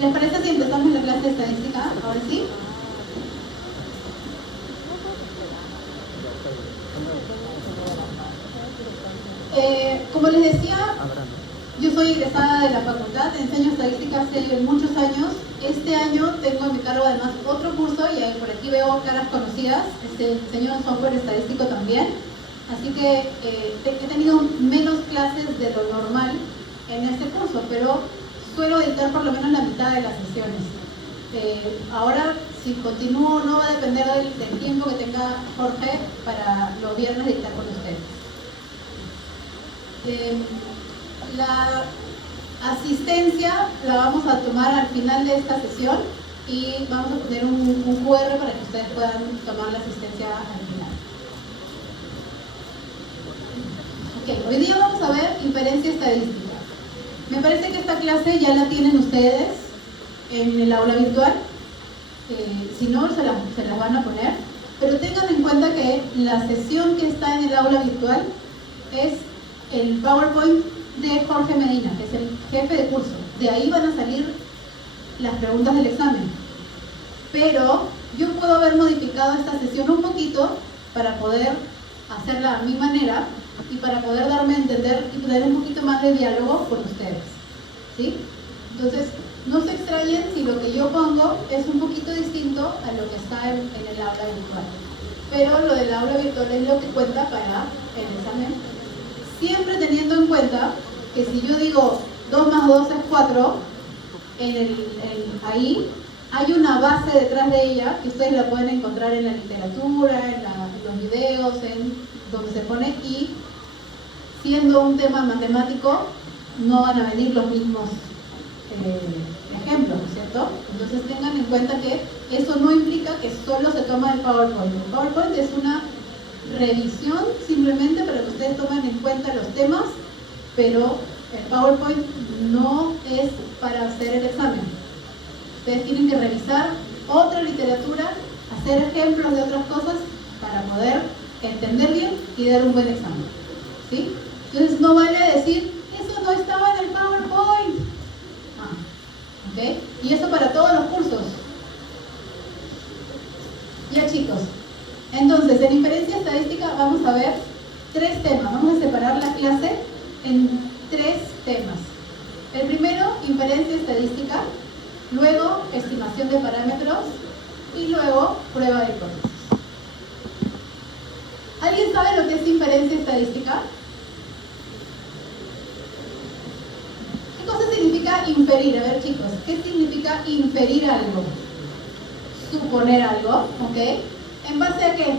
¿Les parece si empezamos la clase de estadística? Ahora sí. Como les decía, yo soy egresada de la facultad, enseño estadística hace muchos años. Este año tengo a mi cargo además otro curso y por aquí veo caras conocidas. Enseño software estadístico también. Así que he tenido menos clases de lo normal en este curso, pero suelo editar por lo menos la mitad de las sesiones. Ahora, si continúo o no, va a depender del tiempo que tenga Jorge para los viernes editar con ustedes. La asistencia la vamos a tomar al final de esta sesión y vamos a poner un QR para que ustedes puedan tomar la asistencia al final. Ok, hoy día vamos a ver inferencia estadística. Me parece que esta clase ya la tienen ustedes en el aula virtual. Si no, se las van a poner. Pero tengan en cuenta que la sesión que está en el aula virtual es el PowerPoint de Jorge Medina, que es el jefe de curso. De ahí van a salir las preguntas del examen. Pero yo puedo haber modificado esta sesión un poquito para poder hacerla a mi manera y para poder darme a entender y tener un poquito más de diálogo con ustedes, ¿sí? Entonces, no se extrañen si lo que yo pongo es un poquito distinto a lo que está en el aula virtual. Pero lo del aula virtual es lo que cuenta para el examen. Siempre teniendo en cuenta que si yo digo 2 más 2 es 4, ahí hay una base detrás de ella que ustedes la pueden encontrar en la literatura, en los videos, en donde se pone, y siendo un tema matemático no van a venir los mismos ejemplos, ¿no es cierto? Entonces tengan en cuenta que eso no implica que solo se toma el PowerPoint. El PowerPoint es una revisión simplemente para que ustedes tomen en cuenta los temas, pero el PowerPoint no es para hacer el examen. Ustedes tienen que revisar otra literatura, hacer ejemplos de otras cosas para poder entender bien y dar un buen examen, ¿sí? Entonces no vale decir, eso no estaba en el PowerPoint. ¿Okay? Y eso para todos los cursos. Ya, chicos. Entonces, en inferencia estadística vamos a ver 3 temas. Vamos a separar la clase en 3 temas. El primero, inferencia estadística. Luego, estimación de parámetros. Y luego, prueba de hipótesis. ¿Alguien sabe lo que es inferencia estadística? ¿Qué cosa significa inferir? A ver, chicos, ¿qué significa inferir algo? Suponer algo, ¿ok? ¿En base a qué?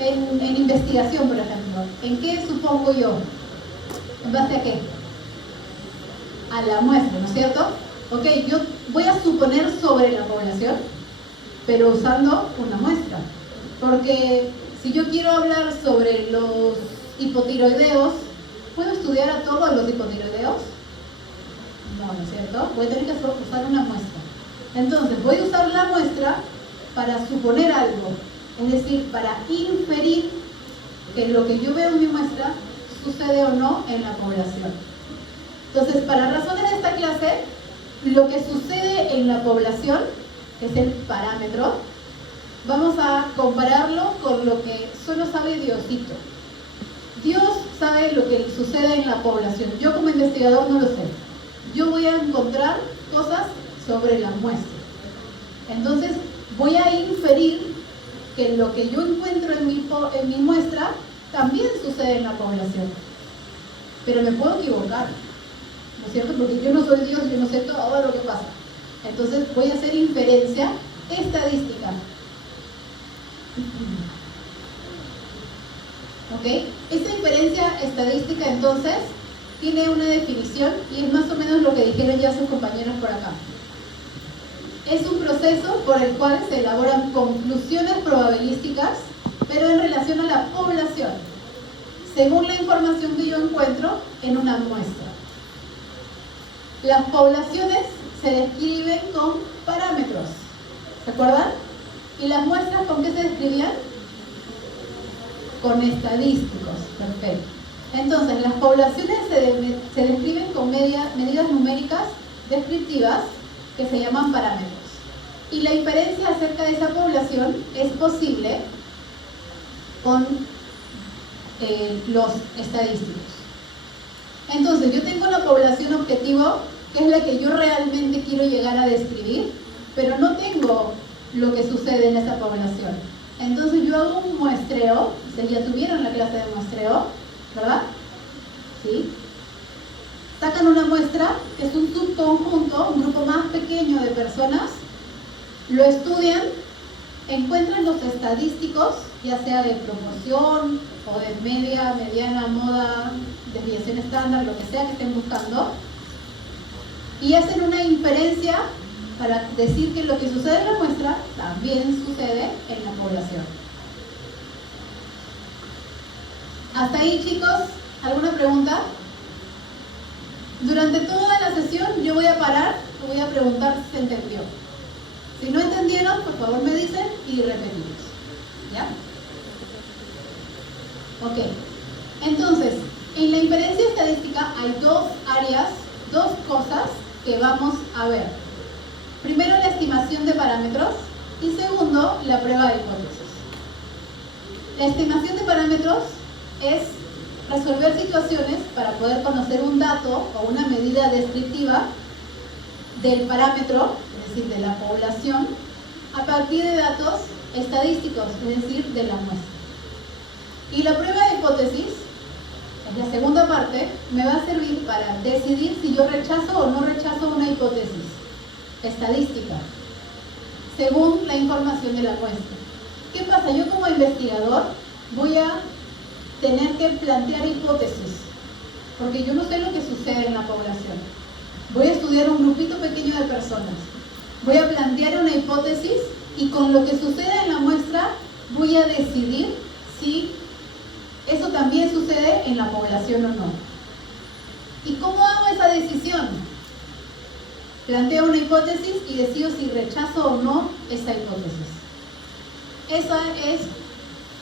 En investigación, por ejemplo. ¿En qué supongo yo? ¿En base a qué? A la muestra, ¿no es cierto? Ok, yo voy a suponer sobre la población, pero usando una muestra. Porque si yo quiero hablar sobre los hipotiroideos, ¿puedo estudiar a todos los hipotiroideos? No, ¿no es cierto? Voy a tener que usar una muestra. Entonces, voy a usar la muestra para suponer algo, es decir, para inferir que lo que yo veo en mi muestra sucede o no en la población. Entonces, para razones de esta clase, lo que sucede en la población, que es el parámetro, vamos a compararlo con lo que solo sabe Diosito. Dios sabe lo que sucede en la población. Yo como investigador no lo sé. Yo voy a encontrar cosas sobre la muestra. Entonces, voy a inferir que lo que yo encuentro en mi muestra también sucede en la población. Pero me puedo equivocar, ¿no es cierto? Porque yo no soy Dios, yo no sé todo lo que pasa. Entonces, voy a hacer inferencia estadística. ¿Ok? Esta inferencia estadística, entonces, tiene una definición y es más o menos lo que dijeron ya sus compañeros por acá. Es un proceso por el cual se elaboran conclusiones probabilísticas, pero en relación a la población, según la información que yo encuentro en una muestra. Las poblaciones se describen con parámetros, ¿se acuerdan? ¿Y las muestras con qué se describían? Con estadísticos, perfecto. Entonces, las poblaciones se describen con medidas numéricas descriptivas que se llaman parámetros. Y la inferencia acerca de esa población es posible con los estadísticos. Entonces, yo tengo una población objetivo, que es la que yo realmente quiero llegar a describir, pero no tengo lo que sucede en esa población. Entonces, yo hago un muestreo. Ustedes ya tuvieron la clase de muestreo, ¿verdad? ¿Sí? Sacan una muestra, que es un subconjunto, un grupo más pequeño de personas, lo estudian, encuentran los estadísticos, ya sea de proporción o de media, mediana, moda, desviación estándar, lo que sea que estén buscando, y hacen una inferencia para decir que lo que sucede en la muestra también sucede en la población. ¿Hasta ahí, chicos? ¿Alguna pregunta? Durante toda la sesión yo voy a parar, voy a preguntar si se entendió. Si no entendieron, por favor me dicen y repetimos. ¿Ya? Ok. Entonces, en la inferencia estadística hay dos áreas, dos cosas que vamos a ver. Primero, la estimación de parámetros y segundo, la prueba de hipótesis. La estimación de parámetros es resolver situaciones para poder conocer un dato o una medida descriptiva del parámetro, es decir, de la población, a partir de datos estadísticos, es decir, de la muestra. Y la prueba de hipótesis, en la segunda parte, me va a servir para decidir si yo rechazo o no rechazo una hipótesis estadística, según la información de la muestra. ¿Qué pasa? Yo como investigador voy a tener que plantear hipótesis, porque yo no sé lo que sucede en la población. Voy a estudiar un grupito pequeño de personas, voy a plantear una hipótesis y con lo que sucede en la muestra voy a decidir si eso también sucede en la población o no. ¿Y cómo hago esa decisión? Planteo una hipótesis y decido si rechazo o no esa hipótesis. Esa es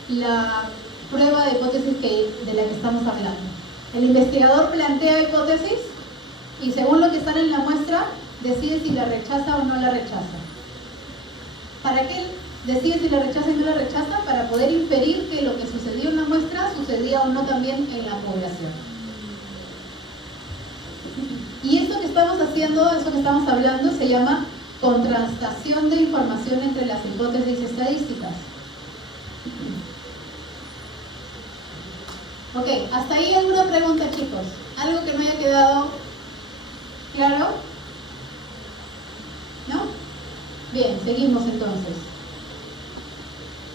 la prueba de hipótesis de la que estamos hablando. El investigador plantea hipótesis y según lo que sale en la muestra, decide si la rechaza o no la rechaza. ¿Para qué decide si la rechaza y no la rechaza? Para poder inferir que lo que sucedió en la muestra sucedía o no también en la población. Y esto que estamos haciendo, eso que estamos hablando, se llama contrastación de información entre las hipótesis estadísticas. Ok, ¿hasta ahí alguna pregunta, chicos? ¿Algo que no haya quedado claro? ¿No? Bien, seguimos entonces.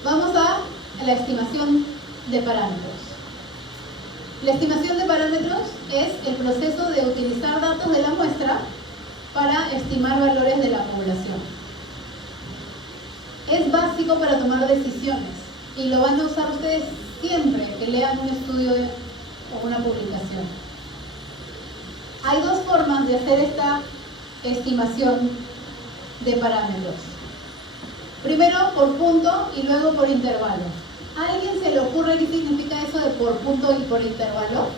Vamos a la estimación de parámetros. La estimación de parámetros es el proceso de utilizar datos de la muestra para estimar valores de la población. Es básico para tomar decisiones y lo van a usar ustedes siempre que lean un estudio o una publicación. Hay dos formas de hacer esta estimación de parámetros. Primero por punto y luego por intervalo. ¿A alguien se le ocurre qué significa eso de por punto y por intervalo?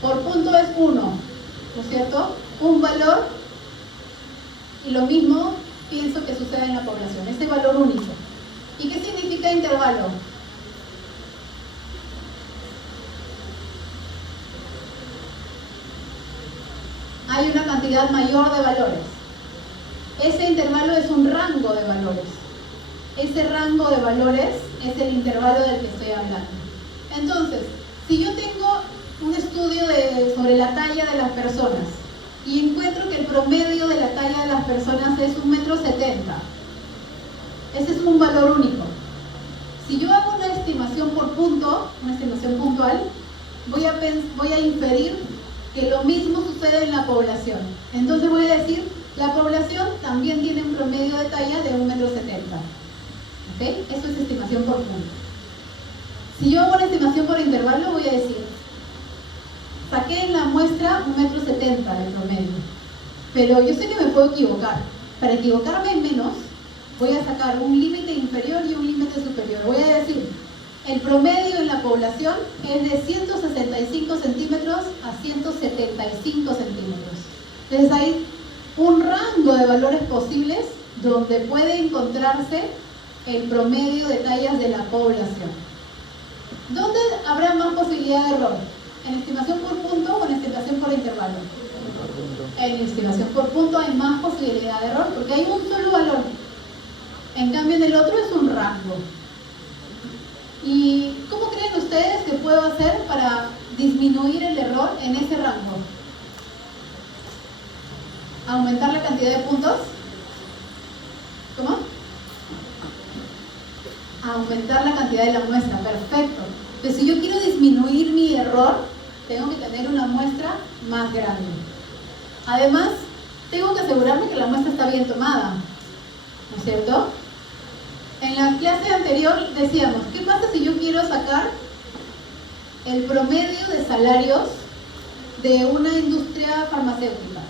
Por punto es 1, ¿no es cierto? Un valor y lo mismo pienso que sucede en la población, ese valor único. ¿Y qué significa intervalo? Hay una cantidad mayor de valores. Ese intervalo es un rango de valores. Ese rango de valores es el intervalo del que estoy hablando. Entonces, si yo tengo un estudio sobre la talla de las personas y encuentro que el promedio de la talla de las personas es 1,70 m, ese es un valor único. Si yo hago una estimación por punto, una estimación puntual, voy a inferir que lo mismo sucede en la población. Entonces voy a decir, la población también tiene un promedio de talla de 1,70 m. ¿Okay? Eso es estimación por punto. Si yo hago una estimación por intervalo, voy a decir, saqué en la muestra 1,70 m de promedio, pero yo sé que me puedo equivocar. Para equivocarme menos, voy a sacar un límite inferior y un límite superior. Voy a decir, el promedio en la población es de 165 centímetros a 175 centímetros. Entonces hay un rango de valores posibles donde puede encontrarse el promedio de tallas de la población. ¿Dónde habrá más posibilidad de error? ¿En estimación por punto o en estimación por intervalo? En estimación por punto hay más posibilidad de error porque hay un solo valor. En cambio en el otro es un rango. ¿Y cómo creen ustedes que puedo hacer para disminuir el error en ese rango? ¿Aumentar la cantidad de puntos? ¿Cómo? Aumentar la cantidad de la muestra, perfecto. Pero si yo quiero disminuir mi error, tengo que tener una muestra más grande. Además, tengo que asegurarme que la muestra está bien tomada, ¿no es cierto? En la clase anterior decíamos, ¿qué pasa si yo quiero sacar el promedio de salarios de una industria farmacéutica?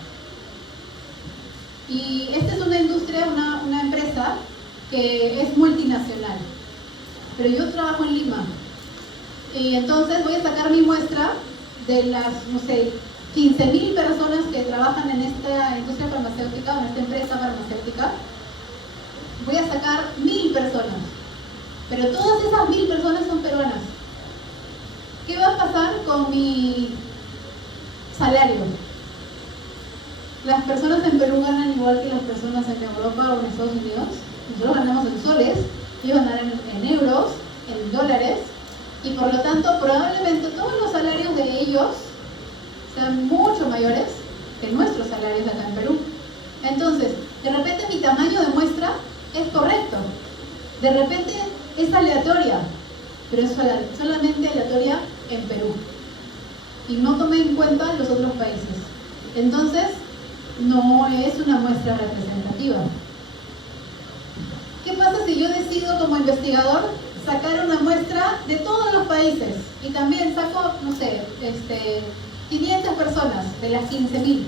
Y esta es una industria, una empresa que es multinacional, pero yo trabajo en Lima. Y entonces voy a sacar mi muestra de las, no sé, 15.000 personas que trabajan en esta industria farmacéutica, en esta empresa farmacéutica. Voy a sacar 1.000 personas, pero todas esas 1.000 personas son peruanas. ¿Qué va a pasar con mi salario? Las personas en Perú ganan igual que las personas en Europa o en Estados Unidos. Nosotros ganamos en soles, ellos ganan en euros, en dólares, y por lo tanto probablemente todos los salarios de ellos sean mucho mayores que nuestros salarios acá en Perú. Entonces, de repente mi tamaño de muestra es correcto, de repente es aleatoria, pero es solamente aleatoria en Perú y no tomé en cuenta los otros países. Entonces, no es una muestra representativa. ¿Qué pasa si yo decido como investigador sacar una muestra de todos los países y también saco, no sé, 500 personas de las 15.000,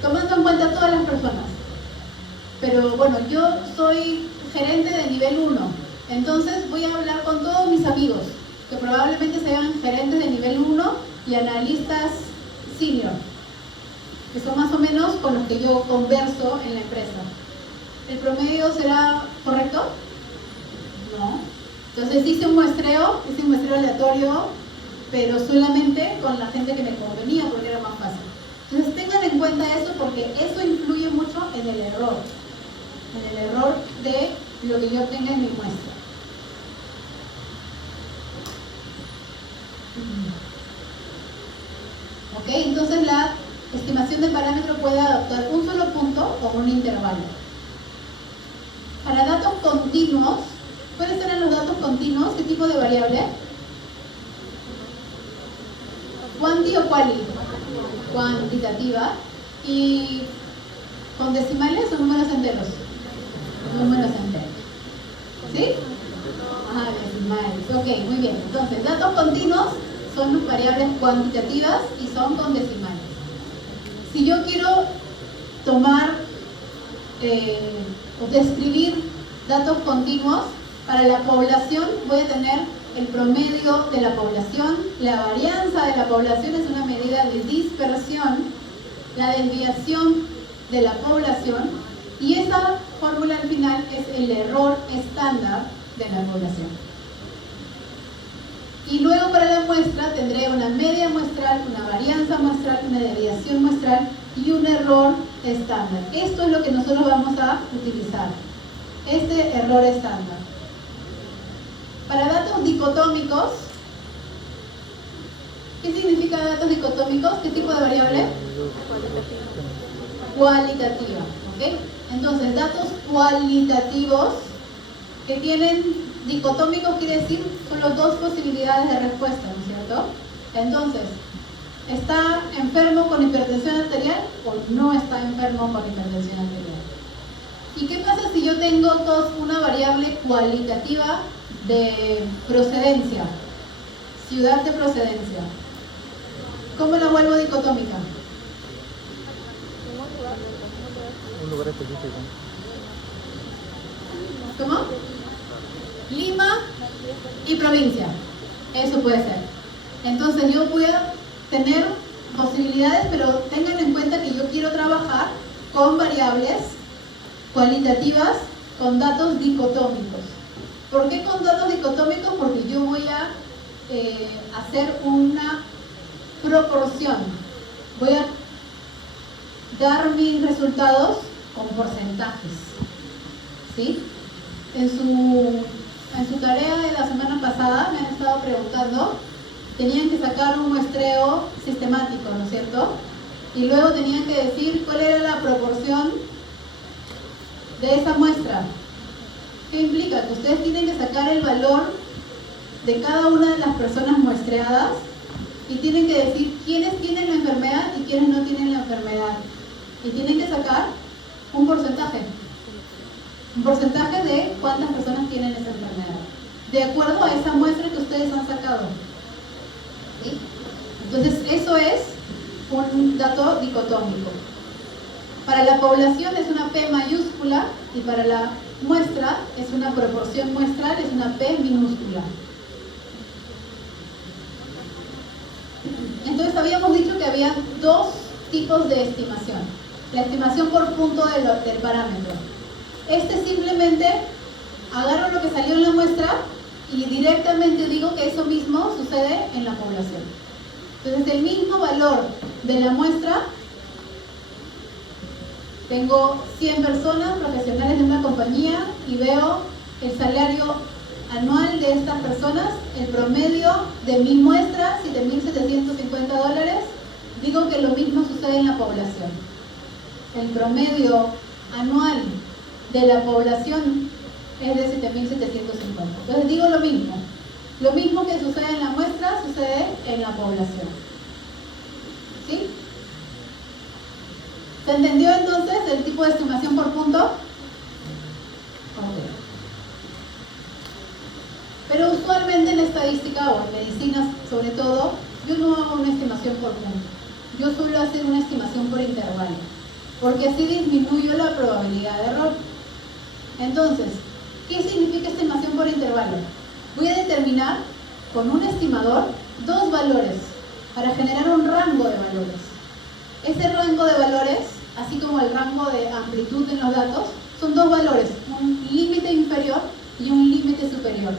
tomando en cuenta todas las personas? Pero bueno, yo soy gerente de nivel 1, entonces voy a hablar con todos mis amigos, que probablemente sean gerentes de nivel 1 y analistas senior, que son más o menos con los que yo converso en la empresa. ¿El promedio será correcto? No. Entonces hice un muestreo aleatorio, pero solamente con la gente que me convenía porque era más fácil. Entonces tengan en cuenta eso porque eso influye mucho en el error de lo que yo tenga en mi muestra. Ok, entonces la estimación de parámetro puede adoptar un solo punto o un intervalo. Para datos continuos, ¿cuáles serán los datos continuos? ¿Qué tipo de variable? ¿Cuanti o quali? Cuantitativa. ¿Y con decimales o números enteros? Números enteros. ¿Sí? Ah, decimales. Ok, muy bien. Entonces, datos continuos son variables cuantitativas y son con decimales. Si yo quiero tomar o describir datos continuos para la población, voy a tener el promedio de la población. La varianza de la población es una medida de dispersión, la desviación de la población, y esa fórmula al final es el error estándar de la población. Y luego para la muestra tendré una media muestral, una varianza muestral, una desviación muestral y un error estándar. Esto es lo que nosotros vamos a utilizar, este error estándar. Para datos dicotómicos, ¿qué significa datos dicotómicos? ¿Qué tipo de variable? Cualitativa. ¿Okay? Entonces, datos cualitativos que tienen dicotómicos quiere decir solo dos posibilidades de respuesta, ¿no es cierto? Entonces, ¿está enfermo con hipertensión arterial o no está enfermo con hipertensión arterial? ¿Y qué pasa si yo tengo una variable cualitativa de procedencia, ciudad de procedencia? ¿Cómo la vuelvo dicotómica? Un lugar específico. ¿Cómo? Lima y provincia. Eso puede ser. Entonces yo voy a tener posibilidades, pero tengan en cuenta que yo quiero trabajar con variables cualitativas, con datos dicotómicos. ¿Por qué con datos dicotómicos? Porque yo voy a hacer una proporción. Voy a dar mis resultados con porcentajes. ¿Sí? En su tarea de la semana pasada me han estado preguntando, tenían que sacar un muestreo sistemático, ¿no es cierto? Y luego tenían que decir cuál era la proporción de esa muestra. ¿Qué implica? Que ustedes tienen que sacar el valor de cada una de las personas muestreadas y tienen que decir quiénes tienen la enfermedad y quiénes no tienen la enfermedad. Y tienen que sacar un porcentaje. Un porcentaje de cuántas personas tienen esa enfermedad. De acuerdo a esa muestra que ustedes han sacado. ¿Sí? Entonces, eso es un dato dicotómico. Para la población es una P mayúscula y para la muestra es una proporción muestral, es una P minúscula. Entonces habíamos dicho que había dos tipos de estimación. La estimación por punto del parámetro. Simplemente agarro lo que salió en la muestra y directamente digo que eso mismo sucede en la población. Entonces el mismo valor de la muestra, tengo 100 personas profesionales de una compañía y veo el salario anual de estas personas, el promedio de mi muestra, $7,750, digo que lo mismo sucede en la población. El promedio anual de la población es de 7,750. Entonces digo lo mismo. Lo mismo que sucede en la muestra, sucede en la población. ¿Sí? ¿Se entendió entonces el tipo de estimación por punto? Ok. Pero usualmente en estadística o en medicina sobre todo, yo no hago una estimación por punto. Yo suelo hacer una estimación por intervalo, porque así disminuyo la probabilidad de error. Entonces, ¿qué significa estimación por intervalo? Voy a determinar con un estimador dos valores para generar un rango de valores. Ese rango de valores, así como el rango de amplitud en los datos, son dos valores, un límite inferior y un límite superior.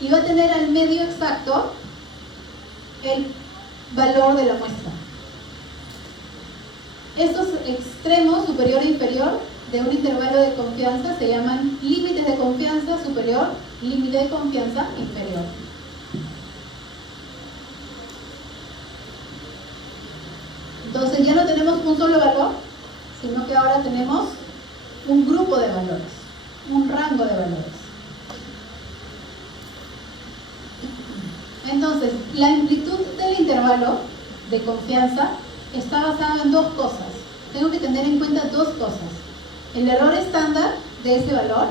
Y va a tener al medio exacto el valor de la muestra. Estos extremos, superior e inferior, de un intervalo de confianza se llaman límites de confianza superior, límite de confianza inferior. Entonces ya no tenemos un solo valor, sino que ahora tenemos un grupo de valores, un rango de valores. Entonces, la amplitud del intervalo de confianza está basada en dos cosas. Tengo que tener en cuenta dos cosas. El error estándar de ese valor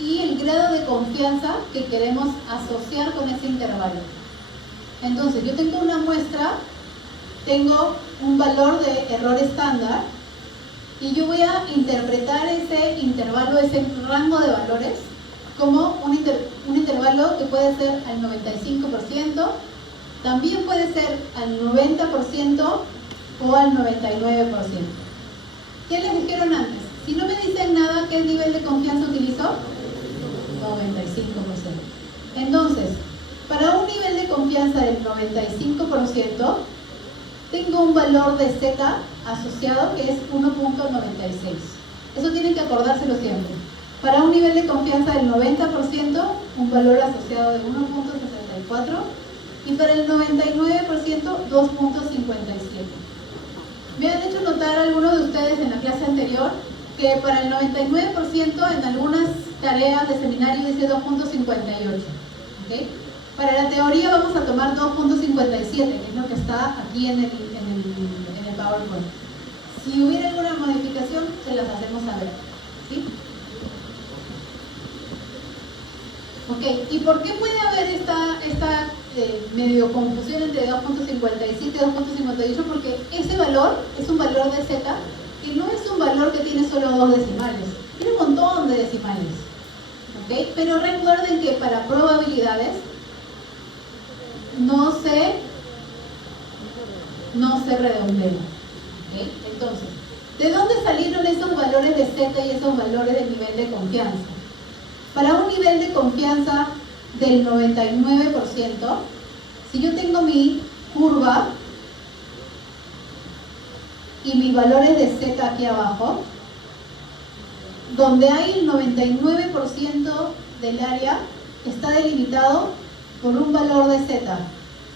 y el grado de confianza que queremos asociar con ese intervalo. Entonces, yo tengo una muestra, tengo un valor de error estándar y yo voy a interpretar ese intervalo, ese rango de valores, como un intervalo que puede ser al 95%, también puede ser al 90% o al 99%. ¿Qué les dijeron antes? Si no me dicen nada, ¿qué nivel de confianza utilizo? 95%. Entonces, para un nivel de confianza del 95%, tengo un valor de Z asociado que es 1.96. Eso tienen que acordárselo siempre. Para un nivel de confianza del 90%, un valor asociado de 1.64. Y para el 99%, 2.57. Me han hecho notar algunos de ustedes en la clase anterior que para el 99% en algunas tareas de seminario dice 2.58. ¿Okay? Para la teoría vamos a tomar 2.57, que es lo que está aquí en el PowerPoint. Si hubiera alguna modificación, se las hacemos saber. ¿Sí? Ok, ¿y por qué puede haber esta medio confusión entre 2.57 y 2.58? Porque ese valor es un valor de Z que no es un valor que tiene solo dos decimales, tiene un montón de decimales. ¿Ok? ¿ok? Pero recuerden que para probabilidades no se redondea, ¿ok? Entonces, ¿de dónde salieron esos valores de Z y esos valores del nivel de confianza? Para un nivel de confianza del 99%, si yo tengo mi curva y mis valores de Z aquí abajo, donde hay el 99% del área está delimitado por un valor de Z,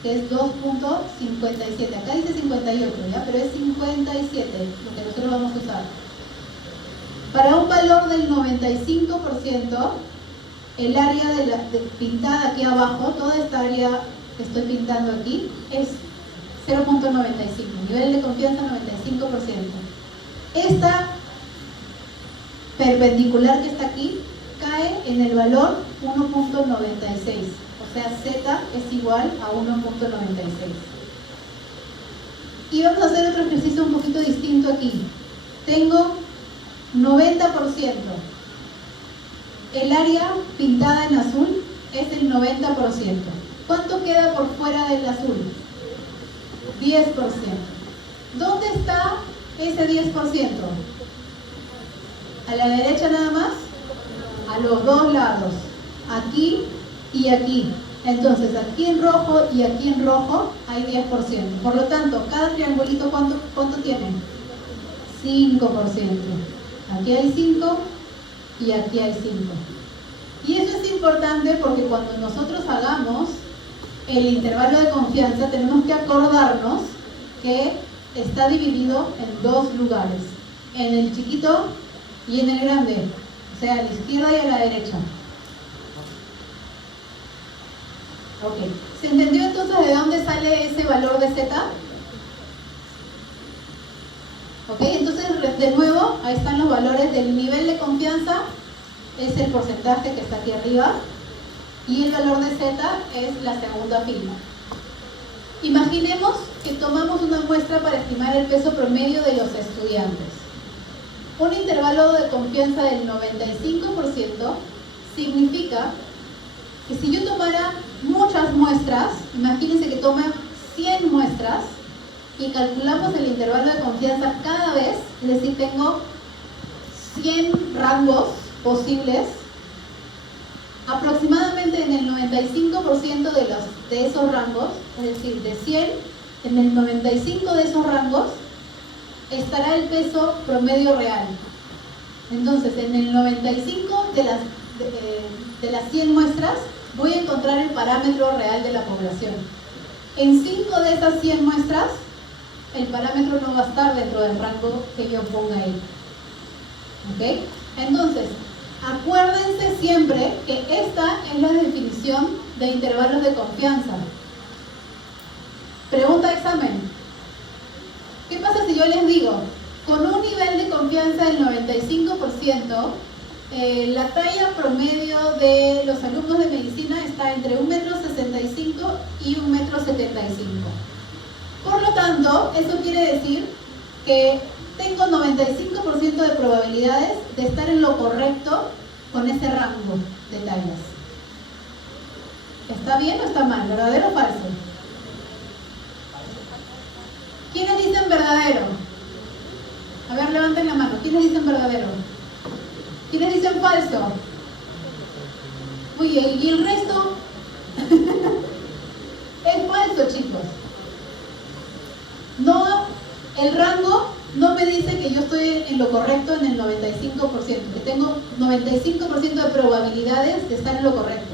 que es 2.57. Acá dice 58, ¿ya? Pero es 57 lo que nosotros vamos a usar. Para un valor del 95%, el área pintada aquí abajo, toda esta área que estoy pintando aquí, es 0.95. Nivel de confianza 95%. Esta perpendicular que está aquí cae en el valor 1.96. O sea, Z es igual a 1.96. Y vamos a hacer otro ejercicio un poquito distinto aquí. Tengo 90%. El área pintada en azul es el 90%. ¿Cuánto queda por fuera del azul? 10%. ¿Dónde está ese 10%? ¿A la derecha nada más? A los dos lados. Aquí y aquí. Entonces, aquí en rojo y aquí en rojo hay 10%. Por lo tanto, cada triangulito, ¿cuánto tiene? 5%. Aquí hay 5 y aquí hay 5. Y eso es importante porque cuando nosotros hagamos el intervalo de confianza, tenemos que acordarnos que está dividido en dos lugares. En el chiquito y en el grande. O sea, a la izquierda y a la derecha. Ok. ¿Se entendió entonces de dónde sale ese valor de Z? Ok, entonces de nuevo, ahí están los valores del nivel de confianza, es el porcentaje que está aquí arriba, y el valor de Z es la segunda fila. Imaginemos que tomamos una muestra para estimar el peso promedio de los estudiantes. Un intervalo de confianza del 95% significa que si yo tomara muchas muestras, imagínense que toma 100 muestras y calculamos el intervalo de confianza cada vez, es decir, tengo 100 rangos posibles, aproximadamente en el 95% de esos rangos, es decir, de 100, en el 95 de esos rangos estará el peso promedio real. Entonces, en el 95 de las 100 muestras voy a encontrar el parámetro real de la población. En 5 de esas 100 muestras, el parámetro no va a estar dentro del rango que yo ponga ahí. ¿Ok? Entonces, acuérdense siempre que esta es la definición de intervalos de confianza. Pregunta de examen. ¿Qué pasa si yo les digo, con un nivel de confianza del 95%, la talla promedio de los alumnos de medicina está entre 1,65 m y 1,75 m? Por lo tanto, eso quiere decir que tengo 95% de probabilidades de estar en lo correcto con ese rango de tallas. ¿Está bien o está mal? ¿Verdadero o falso? ¿Quiénes dicen verdadero? A ver, levanten la mano. ¿Quiénes dicen verdadero? ¿Quiénes dicen falso? Muy bien, ¿y el resto? Es falso, chicos. No, el rango no me dice que yo estoy en lo correcto en el 95%, que tengo 95% de probabilidades de estar en lo correcto.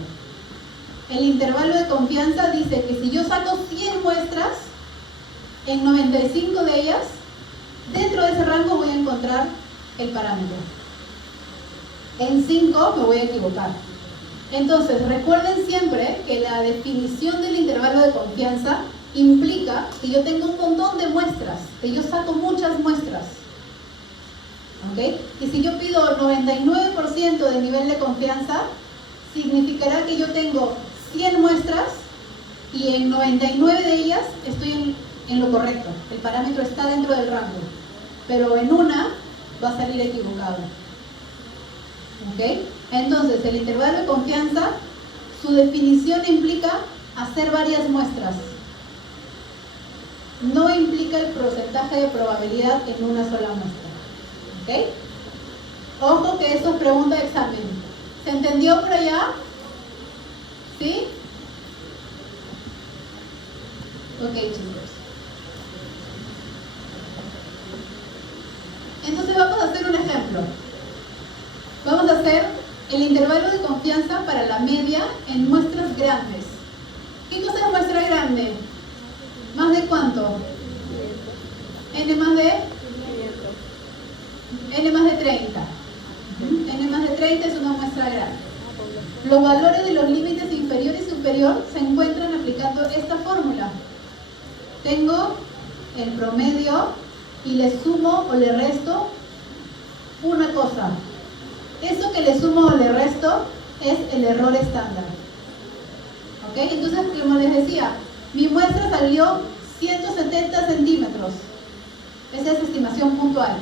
El intervalo de confianza dice que si yo saco 100 muestras, en 95 de ellas, dentro de ese rango voy a encontrar el parámetro. En 5 me voy a equivocar. Entonces, recuerden siempre que la definición del intervalo de confianza implica que yo tengo un montón de muestras, que yo saco muchas muestras. ¿Ok? Y si yo pido 99% de nivel de confianza, significará que yo tengo 100 muestras y en 99 de ellas estoy en lo correcto. El parámetro está dentro del rango. Pero en una va a salir equivocado. ¿Ok? Entonces, el intervalo de confianza, su definición implica hacer varias muestras. No implica el porcentaje de probabilidad en una sola muestra. ¿Ok? Ojo que eso es pregunta de examen. ¿Se entendió por allá? ¿Sí? Ok, chicos. Entonces vamos a hacer un ejemplo. Vamos a hacer el intervalo de confianza para la media en muestras grandes. ¿Qué cosa es muestra grande? ¿Más de cuánto? N más de 30. N más de 30 es una muestra grande. Los valores de los límites inferior y superior se encuentran aplicando esta fórmula. Tengo el promedio y le sumo o le resto una cosa. Eso que le sumo o le resto es el error estándar. ¿Ok? Entonces, como les decía, mi muestra salió 170 centímetros. Esa es estimación puntual.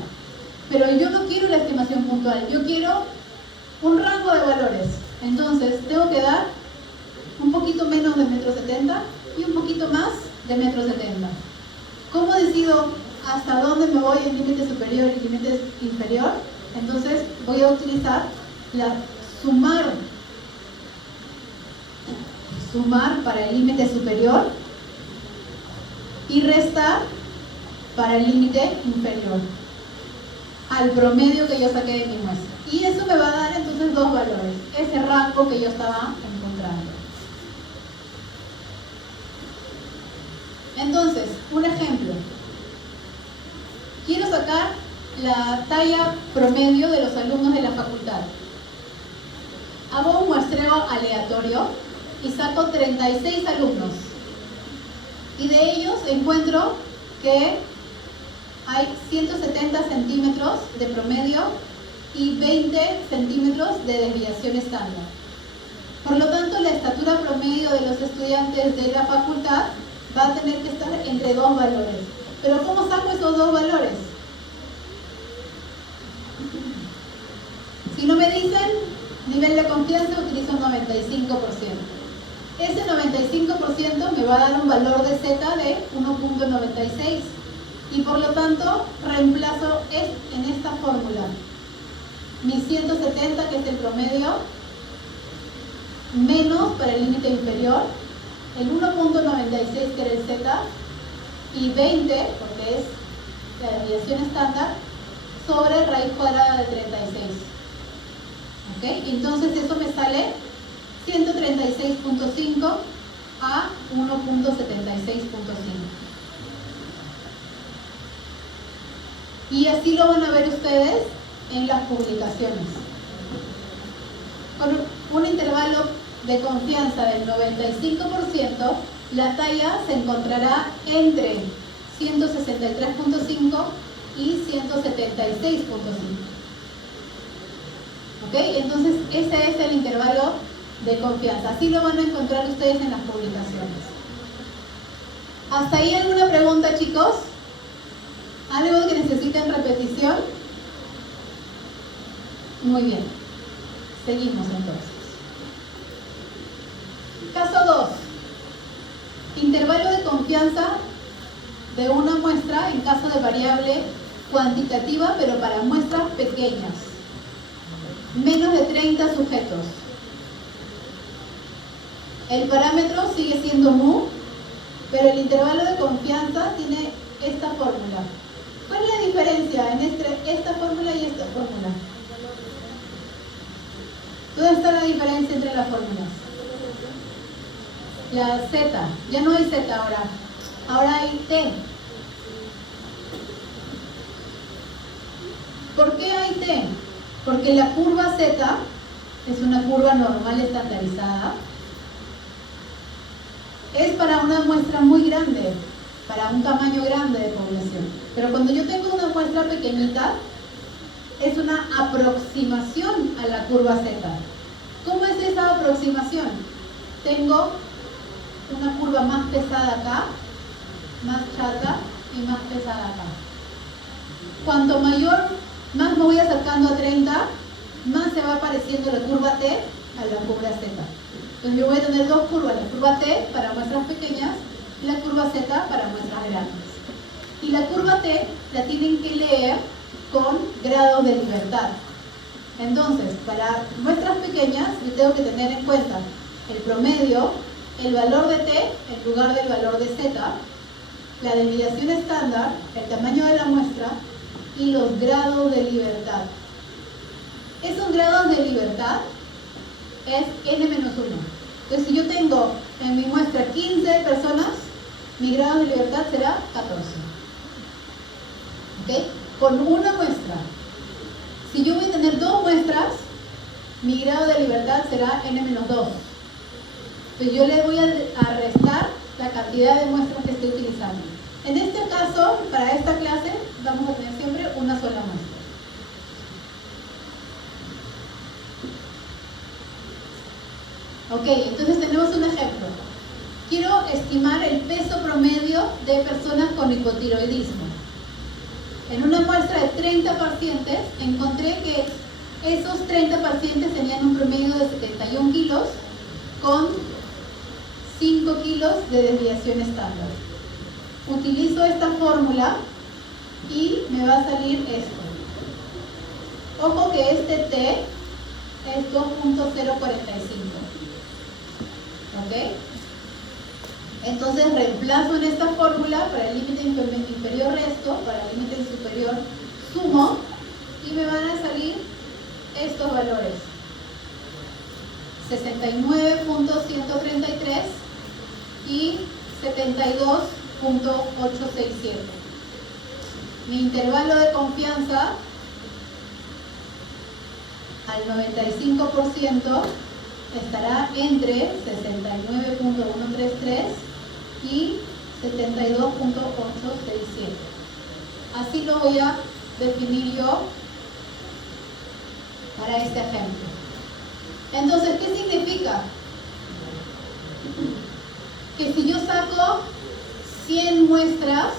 Pero yo no quiero la estimación puntual, yo quiero un rango de valores. Entonces, tengo que dar un poquito menos de 1,70 m y un poquito más de 1,70 m. ¿Cómo decido hasta dónde me voy en límite superior y límite inferior? Entonces, voy a utilizar la sumar para el límite superior y restar para el límite inferior al promedio que yo saqué de mi muestra. Y eso me va a dar entonces dos valores, ese rango que yo estaba encontrando. Entonces, un ejemplo. Quiero sacar la talla promedio de los alumnos de la facultad. Hago un muestreo aleatorio y saco 36 alumnos. Y de ellos encuentro que hay 170 centímetros de promedio y 20 centímetros de desviación estándar. Por lo tanto, la estatura promedio de los estudiantes de la facultad va a tener que estar entre dos valores. ¿Pero cómo saco esos dos valores? Si no me dicen nivel de confianza, utilizo un 95%. Ese 95% me va a dar un valor de Z de 1.96 y por lo tanto reemplazo en esta fórmula mi 170, que es el promedio, menos para el límite inferior el 1.96, que era el Z, y 20, porque es la desviación estándar, sobre raíz cuadrada de 36. ¿Ok? Entonces eso me sale 136.5 a 1.76.5. Y así lo van a ver ustedes en las publicaciones. Con un intervalo de confianza del 95%, la talla se encontrará entre 163.5 y 176.5. ¿Ok? Entonces, ese es el intervalo de confianza. Así lo van a encontrar ustedes en las publicaciones. ¿Hasta ahí alguna pregunta, chicos? ¿Algo que necesiten repetición? Muy bien. Seguimos entonces. Caso 2. Intervalo de confianza de una muestra en caso de variable cuantitativa, pero para muestras pequeñas. Menos de 30 sujetos. El parámetro sigue siendo mu, pero el intervalo de confianza tiene esta fórmula. ¿Cuál es la diferencia entre esta fórmula y esta fórmula? ¿Dónde está la diferencia entre las fórmulas? La Z. Ya no hay Z ahora. Ahora hay T. ¿Por qué hay T? Porque la curva Z es una curva normal estandarizada. Es para una muestra muy grande, para un tamaño grande de población. Pero cuando yo tengo una muestra pequeñita, es una aproximación a la curva Z. ¿Cómo es esa aproximación? Tengo una curva más pesada acá, más chata y más pesada acá. Cuanto mayor, más me voy acercando a 30, más se va pareciendo la curva T a la curva Z. Entonces yo voy a tener dos curvas, la curva T para muestras pequeñas y la curva Z para muestras grandes. Y la curva T la tienen que leer con grados de libertad. Entonces, para muestras pequeñas, yo tengo que tener en cuenta el promedio, el valor de T en lugar del valor de Z, la desviación estándar, el tamaño de la muestra y los grados de libertad. Esos grados de libertad es n-1. Entonces, si yo tengo en mi muestra 15 personas, mi grado de libertad será 14. ¿Ok? Con una muestra. Si yo voy a tener dos muestras, mi grado de libertad será n-2. Entonces yo le voy a restar la cantidad de muestras que estoy utilizando. En este caso, para esta clase, vamos a tener siempre una sola muestra. Ok, entonces tenemos un ejemplo. Quiero estimar el peso promedio de personas con hipotiroidismo. En una muestra de 30 pacientes, encontré que esos 30 pacientes tenían un promedio de 71 kilos con 5 kilos de desviación estándar. Utilizo esta fórmula y me va a salir esto. Ojo que este T es 2.045. ¿Ok? Entonces reemplazo en esta fórmula para el límite inferior resto, para el límite superior sumo, y me van a salir estos valores: 69.133 y 72.867. Mi intervalo de confianza al 95% estará entre 69.133 y 72.867. Así lo voy a definir yo para este ejemplo. Entonces, ¿qué significa? Que si yo saco 100 muestras,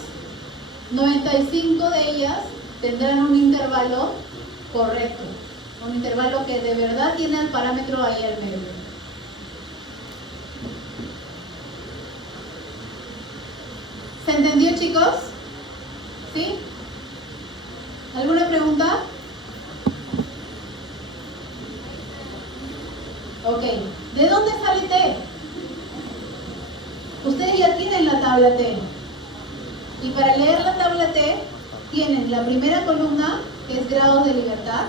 95 de ellas tendrán un intervalo correcto, un intervalo que de verdad tiene el parámetro ahí al medio. ¿Se entendió, chicos? ¿Sí? ¿Alguna pregunta? Ok. ¿De dónde sale T? Ustedes ya tienen la tabla T. Y para leer la tabla T, tienen la primera columna, que es grados de libertad.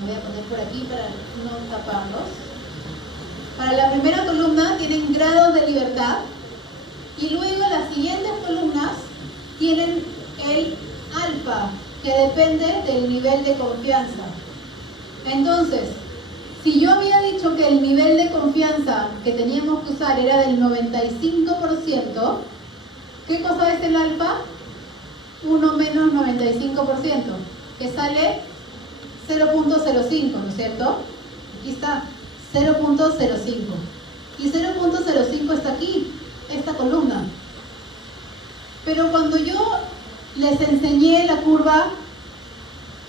Me voy a poner por aquí para no taparlos. Para la primera columna tienen grados de libertad. Y luego las siguientes columnas tienen el alfa, que depende del nivel de confianza. Entonces, si yo había dicho que el nivel de confianza que teníamos que usar era del 95%, ¿qué cosa es el alfa? 1 menos 95%, que sale 0.05, ¿no es cierto? Aquí está, 0.05. Y 0.05 está aquí, esta columna. Pero cuando yo les enseñé la curva,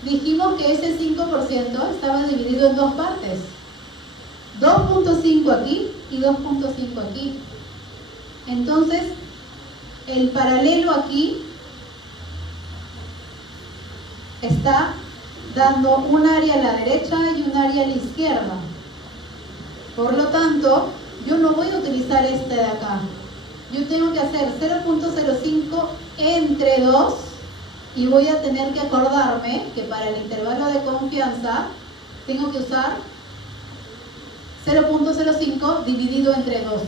dijimos que ese 5% estaba dividido en dos partes. 2.5 aquí y 2.5 aquí. Entonces, el paralelo aquí está dando un área a la derecha y un área a la izquierda. Por lo tanto, yo no voy a utilizar este de acá. Yo tengo que hacer 0.05 entre 2 y voy a tener que acordarme que para el intervalo de confianza tengo que usar 0.05 dividido entre 2,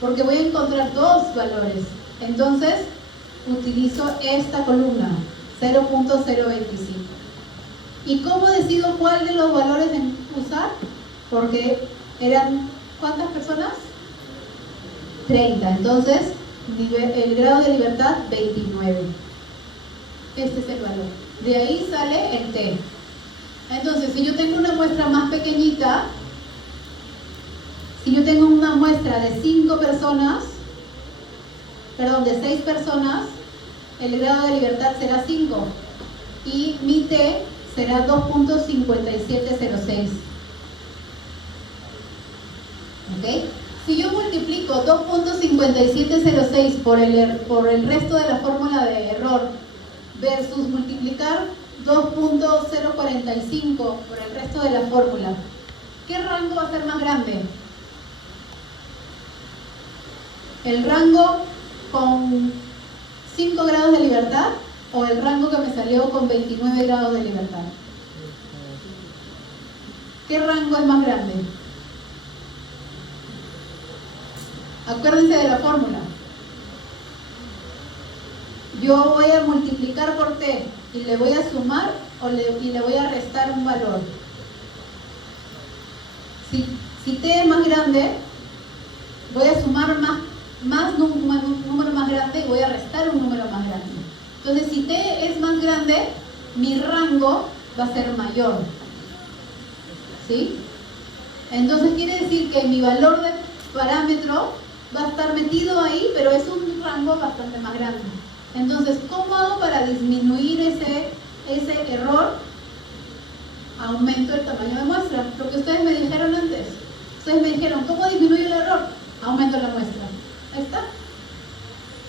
porque voy a encontrar dos valores. Entonces, utilizo esta columna, 0.025. ¿Y cómo decido cuál de los valores usar? Porque eran, ¿cuántas personas? 30. Entonces, el grado de libertad, 29. Este es el valor. De ahí sale el T. Entonces, si yo tengo una muestra más pequeñita, si yo tengo una muestra de 6 personas, el grado de libertad será 5. Y mi T será 2.5706. ¿Ok? Si yo multiplico 2.5706 por el resto de la fórmula de error versus multiplicar 2.045 por el resto de la fórmula, ¿qué rango va a ser más grande? ¿El rango con 5 grados de libertad o el rango que me salió con 29 grados de libertad? ¿Qué rango es más grande? Acuérdense de la fórmula. Yo voy a multiplicar por t y le voy a sumar y le voy a restar un valor. Si t es más grande, voy a sumar un número más grande y voy a restar un número más grande. Entonces, si t es más grande, mi rango va a ser mayor. ¿Sí? Entonces quiere decir que mi valor de parámetro va a estar metido ahí, pero es un rango bastante más grande. Entonces, ¿cómo hago para disminuir ese error? Aumento el tamaño de muestra. Lo que ustedes me dijeron antes. Ustedes me dijeron, ¿cómo disminuyo el error? Aumento la muestra. Ahí está.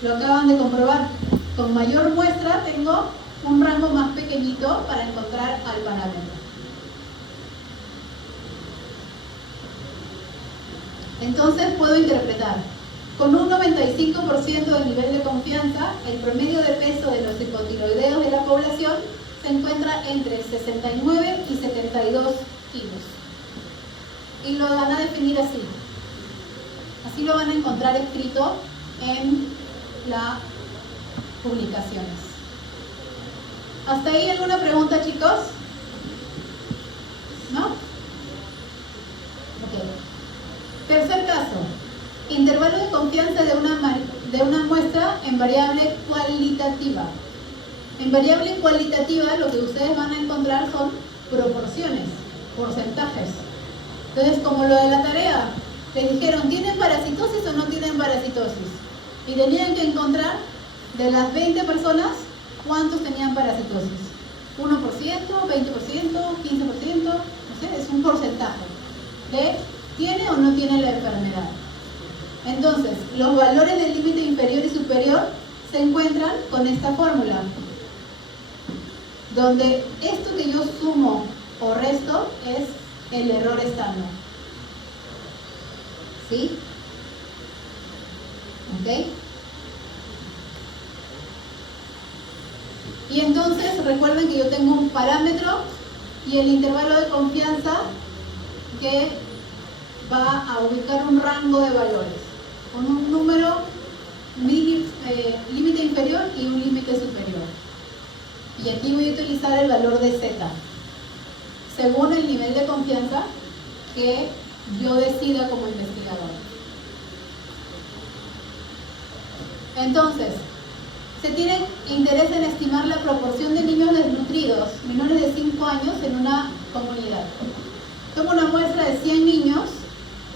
Lo acaban de comprobar. Con mayor muestra tengo un rango más pequeñito para encontrar al parámetro. Entonces puedo interpretar. Con un 95% de nivel de confianza, el promedio de peso de los hipotiroideos de la población se encuentra entre 69 y 72 kilos. Y lo van a definir así. Así lo van a encontrar escrito en las publicaciones. ¿Hasta ahí alguna pregunta, chicos? ¿No? Ok. Tercer caso. Intervalo de confianza de una muestra en variable cualitativa. En variable cualitativa lo que ustedes van a encontrar son proporciones, porcentajes. Entonces, como lo de la tarea, les dijeron, ¿tienen parasitosis o no tienen parasitosis? Y tenían que encontrar de las 20 personas, ¿cuántos tenían parasitosis? 1%, 20%, 15%, no sé, es un porcentaje de ¿tiene o no tiene la enfermedad? Entonces, los valores del límite inferior y superior se encuentran con esta fórmula, donde esto que yo sumo o resto es el error estándar. ¿Sí? ¿Ok? Y entonces recuerden que yo tengo un parámetro y el intervalo de confianza que va a ubicar un rango de valores con un número límite inferior y un límite superior. Y aquí voy a utilizar el valor de Z según el nivel de confianza que yo decida como investigador. Entonces, se tiene interés en estimar la proporción de niños desnutridos menores de 5 años en una comunidad. Tomo una muestra de 100 niños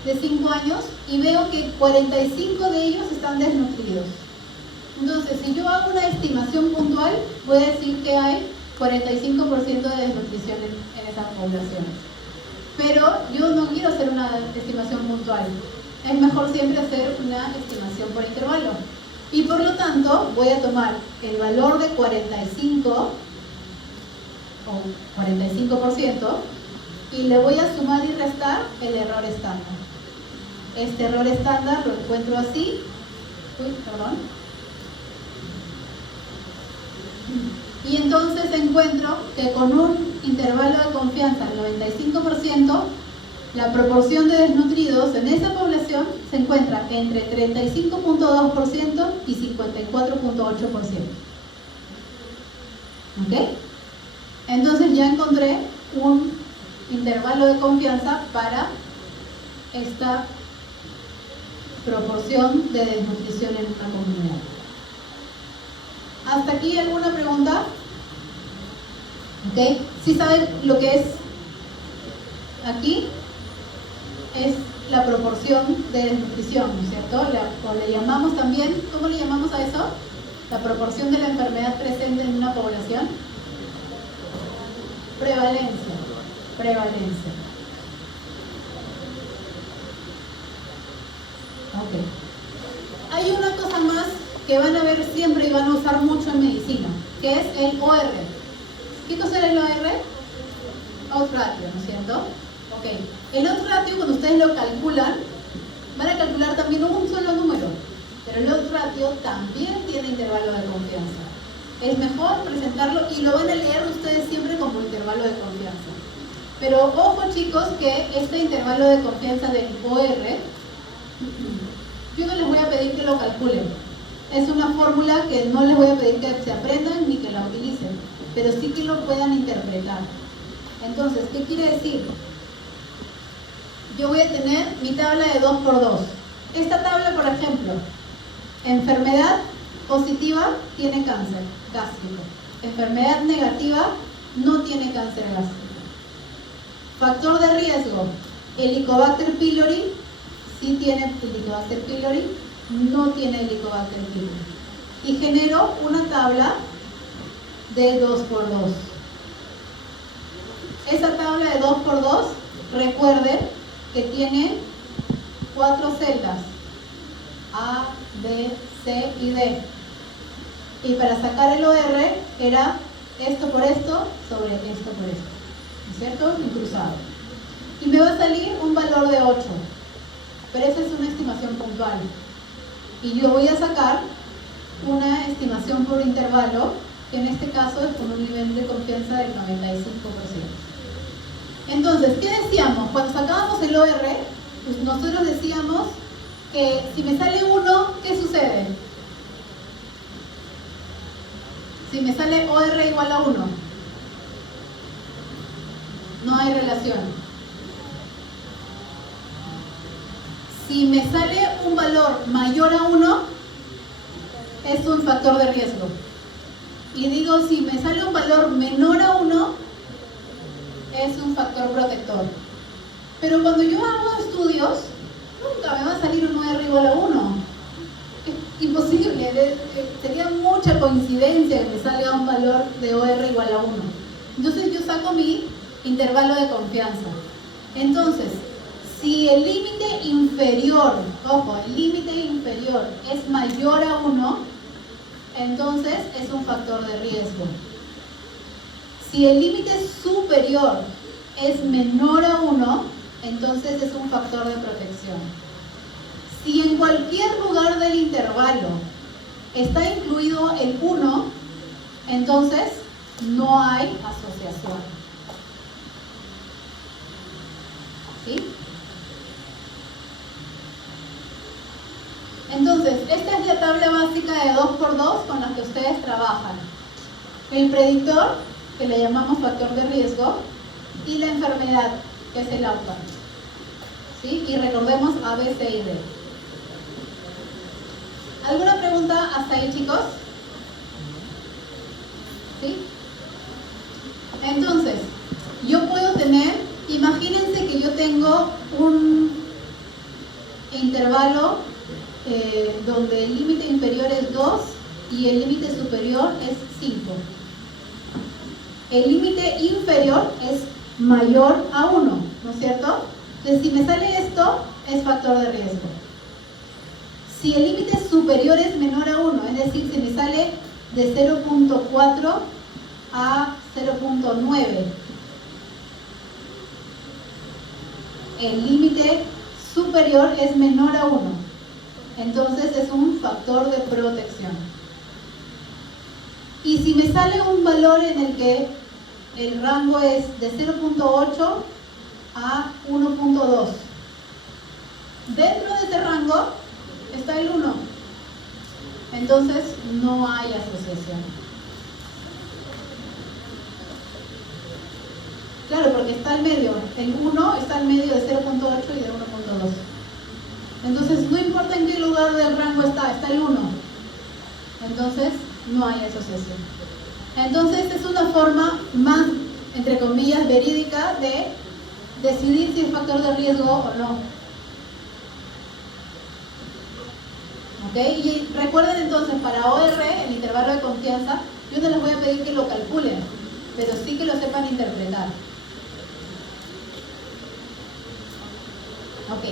de 5 años y veo que 45 de ellos están desnutridos. Entonces, si yo hago una estimación puntual, voy a decir que hay 45% de desnutrición en esa población. Pero yo no quiero hacer una estimación puntual. Es mejor siempre hacer una estimación por intervalo. Y por lo tanto, voy a tomar el valor de 45 o 45% y le voy a sumar y restar el error estándar. Este error estándar lo encuentro así. Y entonces encuentro que con un intervalo de confianza del 95%, la proporción de desnutridos en esa población se encuentra entre 35.2% y 54.8%. ¿Ok? Entonces ya encontré un intervalo de confianza para esta proporción de desnutrición en una comunidad. ¿Hasta aquí alguna pregunta? ¿Ok? ¿Sí saben lo que es aquí? Es la proporción de desnutrición, ¿no es cierto? O le llamamos también, ¿cómo le llamamos a eso? La proporción de la enfermedad presente en una población. Prevalencia. Prevalencia. Ok. Hay una cosa más que van a ver siempre y van a usar mucho en medicina, que es el OR. ¿Qué cosa era el OR? Odds ratio, ¿no es cierto? Ok. El odds ratio, cuando ustedes lo calculan, van a calcular también un solo número, pero el odds ratio también tiene intervalo de confianza. Es mejor presentarlo y lo van a leer ustedes siempre como intervalo de confianza. Pero ojo chicos que este intervalo de confianza del OR, yo no les voy a pedir que lo calculen. Es una fórmula que no les voy a pedir que se aprendan ni que la utilicen, pero sí que lo puedan interpretar. Entonces, ¿qué quiere decir? Yo voy a tener mi tabla de 2 por 2. Esta tabla, por ejemplo, enfermedad positiva tiene cáncer gástrico. Enfermedad negativa no tiene cáncer gástrico. Factor de riesgo, Helicobacter pylori sí tiene Helicobacter pylori, no tiene Helicobacter pylori. Y genero una tabla de 2 por 2. Esa tabla de 2 por 2, recuerden que tiene 4 celdas, A, B, C y D. Y para sacar el OR era esto por esto sobre esto por esto, ¿no es cierto? Y cruzado. Y me va a salir un valor de 8, pero esa es una estimación puntual. Y yo voy a sacar una estimación por intervalo, que en este caso es con un nivel de confianza del 95%. Entonces, ¿qué decíamos? Cuando sacábamos el OR, pues nosotros decíamos que si me sale 1, ¿qué sucede? Si me sale OR igual a 1, no hay relación. Si me sale un valor mayor a 1, es un factor de riesgo. Y digo, si me sale un valor menor a 1, es un factor protector. Pero cuando yo hago estudios, nunca me va a salir un OR igual a 1. Es imposible, sería mucha coincidencia que me salga un valor de OR igual a 1. Entonces yo saco mi intervalo de confianza. Entonces, si el límite inferior, ojo, el límite inferior es mayor a 1, entonces es un factor de riesgo. Si el límite superior es menor a 1, entonces es un factor de protección. Si en cualquier lugar del intervalo está incluido el 1, entonces no hay asociación. ¿Sí? Entonces, esta es la tabla básica de 2 por 2 con la que ustedes trabajan. El predictor, que le llamamos factor de riesgo, y la enfermedad, que es el outcome. ¿Sí? Y recordemos A, B, C y D. ¿Alguna pregunta hasta ahí, chicos? ¿Sí? Entonces, yo puedo tener, imagínense que yo tengo un intervalo donde el límite inferior es 2 y el límite superior es 5. El límite inferior es mayor a 1, ¿no es cierto? Entonces, si me sale esto, es factor de riesgo. Si el límite superior es menor a 1, es decir, si me sale de 0.4 a 0.9, el límite superior es menor a 1, entonces es un factor de protección. Y si me sale un valor en el que el rango es de 0.8 a 1.2, dentro de ese rango está el 1, entonces no hay asociación. Claro, porque está al medio, el 1 está al medio de 0.8 y de 1.2. Entonces no importa en qué lugar del rango está el 1, entonces no hay asociación. Entonces es una forma más, entre comillas, verídica de decidir si es factor de riesgo o no. ¿Ok? Y recuerden entonces, para OR, el intervalo de confianza, yo no les voy a pedir que lo calculen. pero sí que lo sepan interpretar. Ok.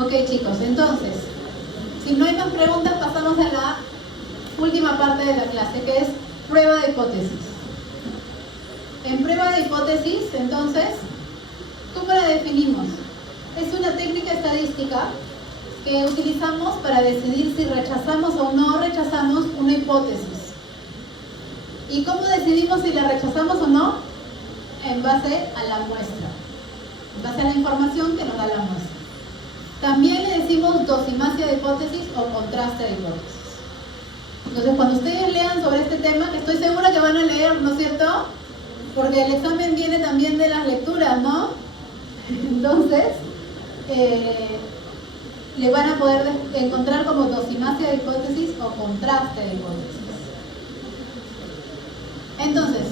Ok, chicos, entonces, si no hay más preguntas, pasamos a la última parte de la clase, que es prueba de hipótesis. En prueba de hipótesis, entonces, ¿cómo la definimos? Es una técnica estadística que utilizamos para decidir si rechazamos o no rechazamos una hipótesis. ¿Y cómo decidimos si la rechazamos o no? En base a la muestra, en base a la información que nos da la muestra. También le decimos dosimasia de hipótesis o contraste de hipótesis. Entonces, cuando ustedes lean sobre este tema, que estoy segura que van a leer, ¿no es cierto? Porque el examen viene también de las lecturas, ¿no? Entonces, le van a poder encontrar como dosimasia de hipótesis o contraste de hipótesis. Entonces,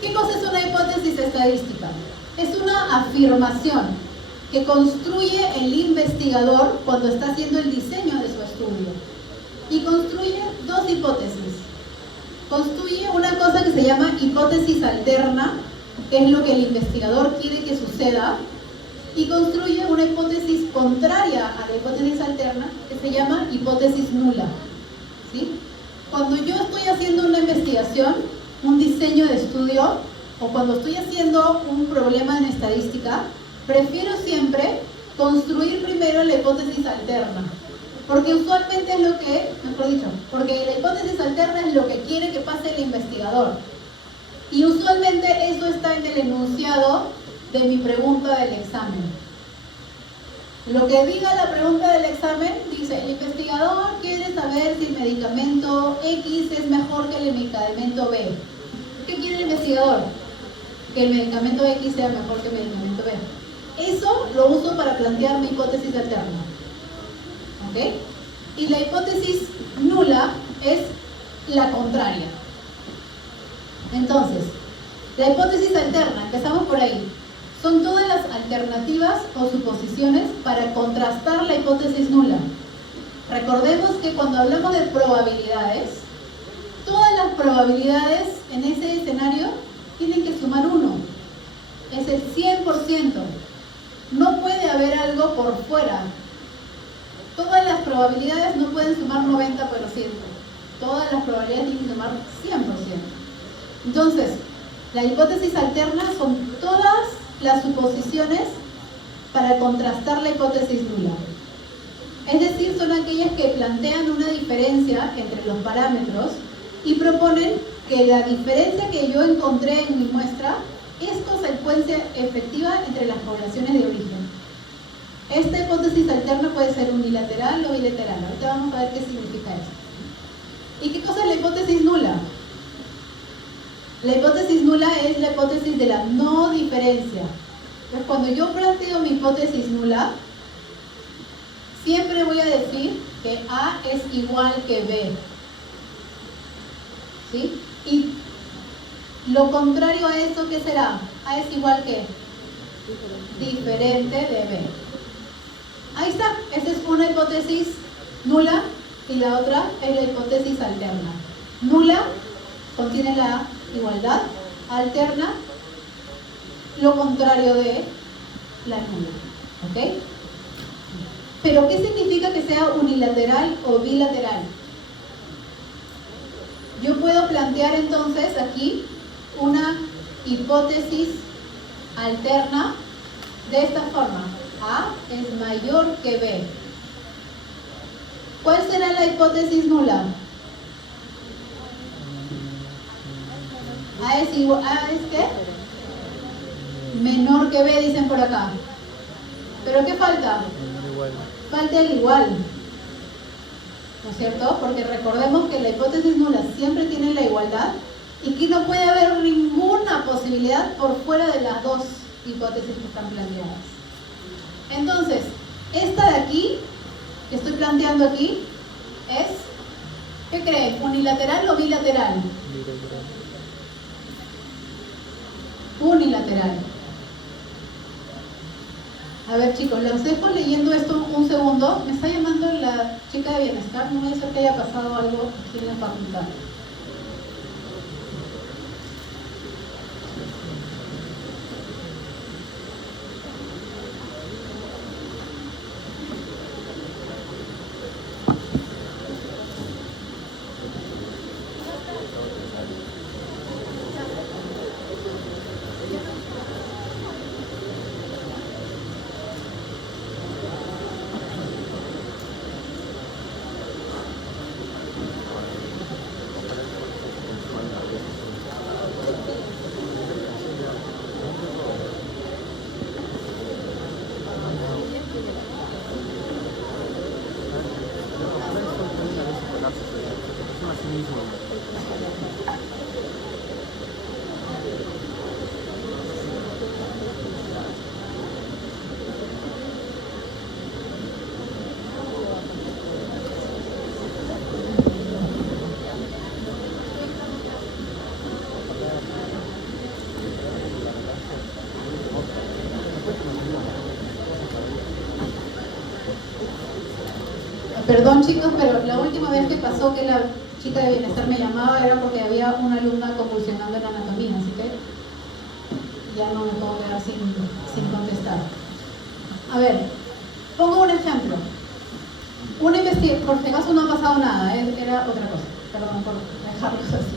¿qué cosa es una hipótesis estadística? Es una afirmación que construye el investigador cuando está haciendo el diseño de su estudio. Y construye dos hipótesis. Construye una cosa que se llama hipótesis alterna, que es lo que el investigador quiere que suceda, y construye una hipótesis contraria a la hipótesis alterna, que se llama hipótesis nula. ¿Sí? Cuando yo estoy haciendo una investigación, un diseño de estudio, o cuando estoy haciendo un problema en estadística, prefiero siempre construir primero la hipótesis alterna, porque usualmente es lo que, mejor dicho, porque la hipótesis alterna es lo que quiere que pase el investigador. Y usualmente eso está en el enunciado de mi pregunta del examen. Lo que diga la pregunta del examen dice, el investigador quiere saber si el medicamento X es mejor que el medicamento B. ¿Qué quiere el investigador? Que el medicamento X sea mejor que el medicamento B. Eso lo uso para plantear mi hipótesis alterna. ¿Ok? Y la hipótesis nula es la contraria. Entonces, la hipótesis alterna, empezamos por ahí, son todas las alternativas o suposiciones para contrastar la hipótesis nula. Recordemos que cuando hablamos de probabilidades, todas las probabilidades en ese escenario tienen que sumar 1. Es el 100%. No puede haber algo por fuera. Todas las probabilidades no pueden sumar 90%. Todas las probabilidades tienen que sumar 100%. Entonces, la hipótesis alterna son todas las suposiciones para contrastar la hipótesis nula. Es decir, son aquellas que plantean una diferencia entre los parámetros y proponen que la diferencia que yo encontré en mi muestra es consecuencia efectiva entre las poblaciones de origen. Esta hipótesis alterna puede ser unilateral o bilateral. Ahorita vamos a ver qué significa eso. ¿Y qué cosa es la hipótesis nula? La hipótesis nula es la hipótesis de la no diferencia. Entonces, cuando yo planteo mi hipótesis nula, siempre voy a decir que A es igual que B. ¿Sí? Y lo contrario a eso, ¿qué será? A es igual que diferente de B. Ahí está. Esa es una hipótesis nula y la otra es la hipótesis alterna. Nula contiene la igualdad, alterna lo contrario de la nula. ¿Ok? Pero ¿qué significa que sea unilateral o bilateral? yo puedo plantear entonces aquí una hipótesis alterna de esta forma. A es mayor que B. ¿Cuál será la hipótesis nula? A es igual, ¿A es qué? Menor que B, dicen por acá. ¿Pero qué falta? Falta el igual. ¿No es cierto? Porque recordemos que la hipótesis nula siempre tiene la igualdad y que no puede haber ninguna posibilidad por fuera de las dos hipótesis que están planteadas. Entonces, esta de aquí, que estoy planteando aquí, es, ¿qué creen? ¿Unilateral o bilateral? Unilateral. A ver, chicos, los dejo leyendo esto un segundo. Me está llamando la chica de bienestar. No puede ser que haya pasado algo aquí en la facultad. Perdón, chicos, pero la última vez que pasó que la chica de bienestar me llamaba era porque había una alumna convulsionando en anatomía, así que ya no me puedo quedar sin contestar. A ver, pongo un ejemplo. Una investigación, por si acaso no ha pasado nada, era otra cosa, perdón por dejarlos así.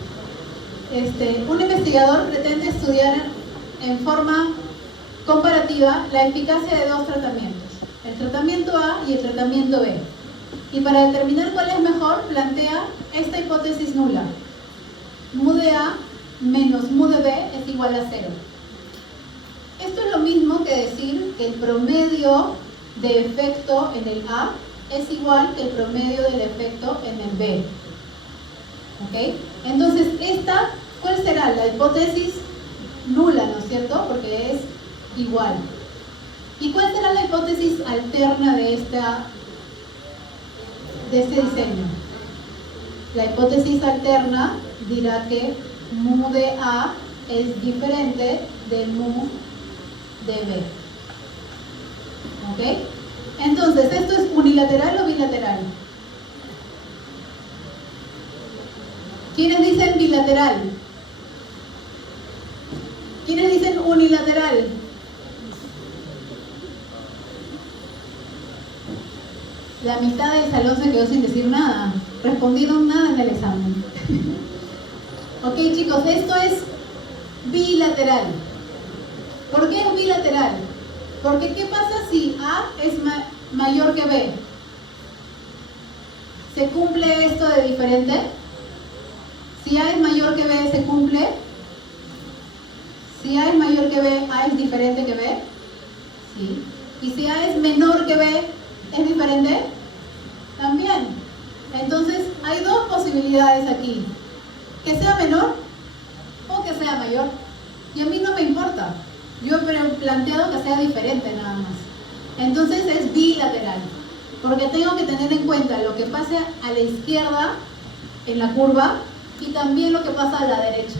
Un investigador pretende estudiar en forma comparativa la eficacia de dos tratamientos, el tratamiento A y el tratamiento B. Y para determinar cuál es mejor, plantea esta hipótesis nula. Mu de A menos mu de B es igual a 0. Esto es lo mismo que decir que el promedio de efecto en el A es igual que el promedio del efecto en el B. ¿Ok? Entonces, ¿cuál será? La hipótesis nula, ¿no es cierto? Porque es igual. ¿Y cuál será la hipótesis alterna de este diseño? La hipótesis alterna dirá que mu de A es diferente de mu de B. ¿Ok? Entonces, ¿esto es unilateral o bilateral? ¿Quiénes dicen bilateral? ¿Quiénes dicen unilateral? La mitad del salón se quedó sin decir nada. Respondieron nada en el examen. Ok, chicos, esto es bilateral. ¿Por qué es bilateral? Porque ¿qué pasa si A es mayor que B? ¿Se cumple esto de diferente? Si A es mayor que B, ¿se cumple? Si A es mayor que B, ¿A es diferente que B? Sí. ¿Y si A es menor que B, es diferente? También. Entonces, hay dos posibilidades aquí. Que sea menor o que sea mayor. Y a mí no me importa. Yo he planteado que sea diferente nada más. Entonces es bilateral. Porque tengo que tener en cuenta lo que pasa a la izquierda en la curva y también lo que pasa a la derecha.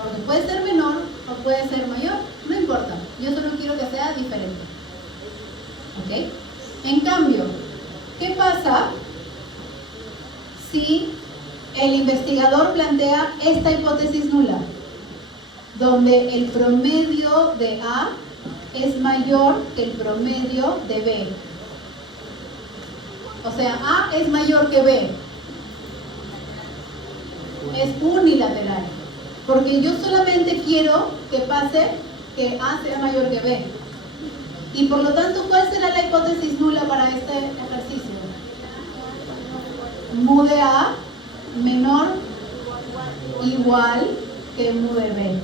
Porque puede ser menor o puede ser mayor. No importa. Yo solo quiero que sea diferente. ¿Ok? En cambio, ¿qué pasa si el investigador plantea esta hipótesis nula? Donde el promedio de A es mayor que el promedio de B. O sea, A es mayor que B. es unilateral, porque yo solamente quiero que pase que A sea mayor que B. Y por lo tanto, ¿cuál será la hipótesis nula para este ejercicio? Mu de A menor igual que mu de B.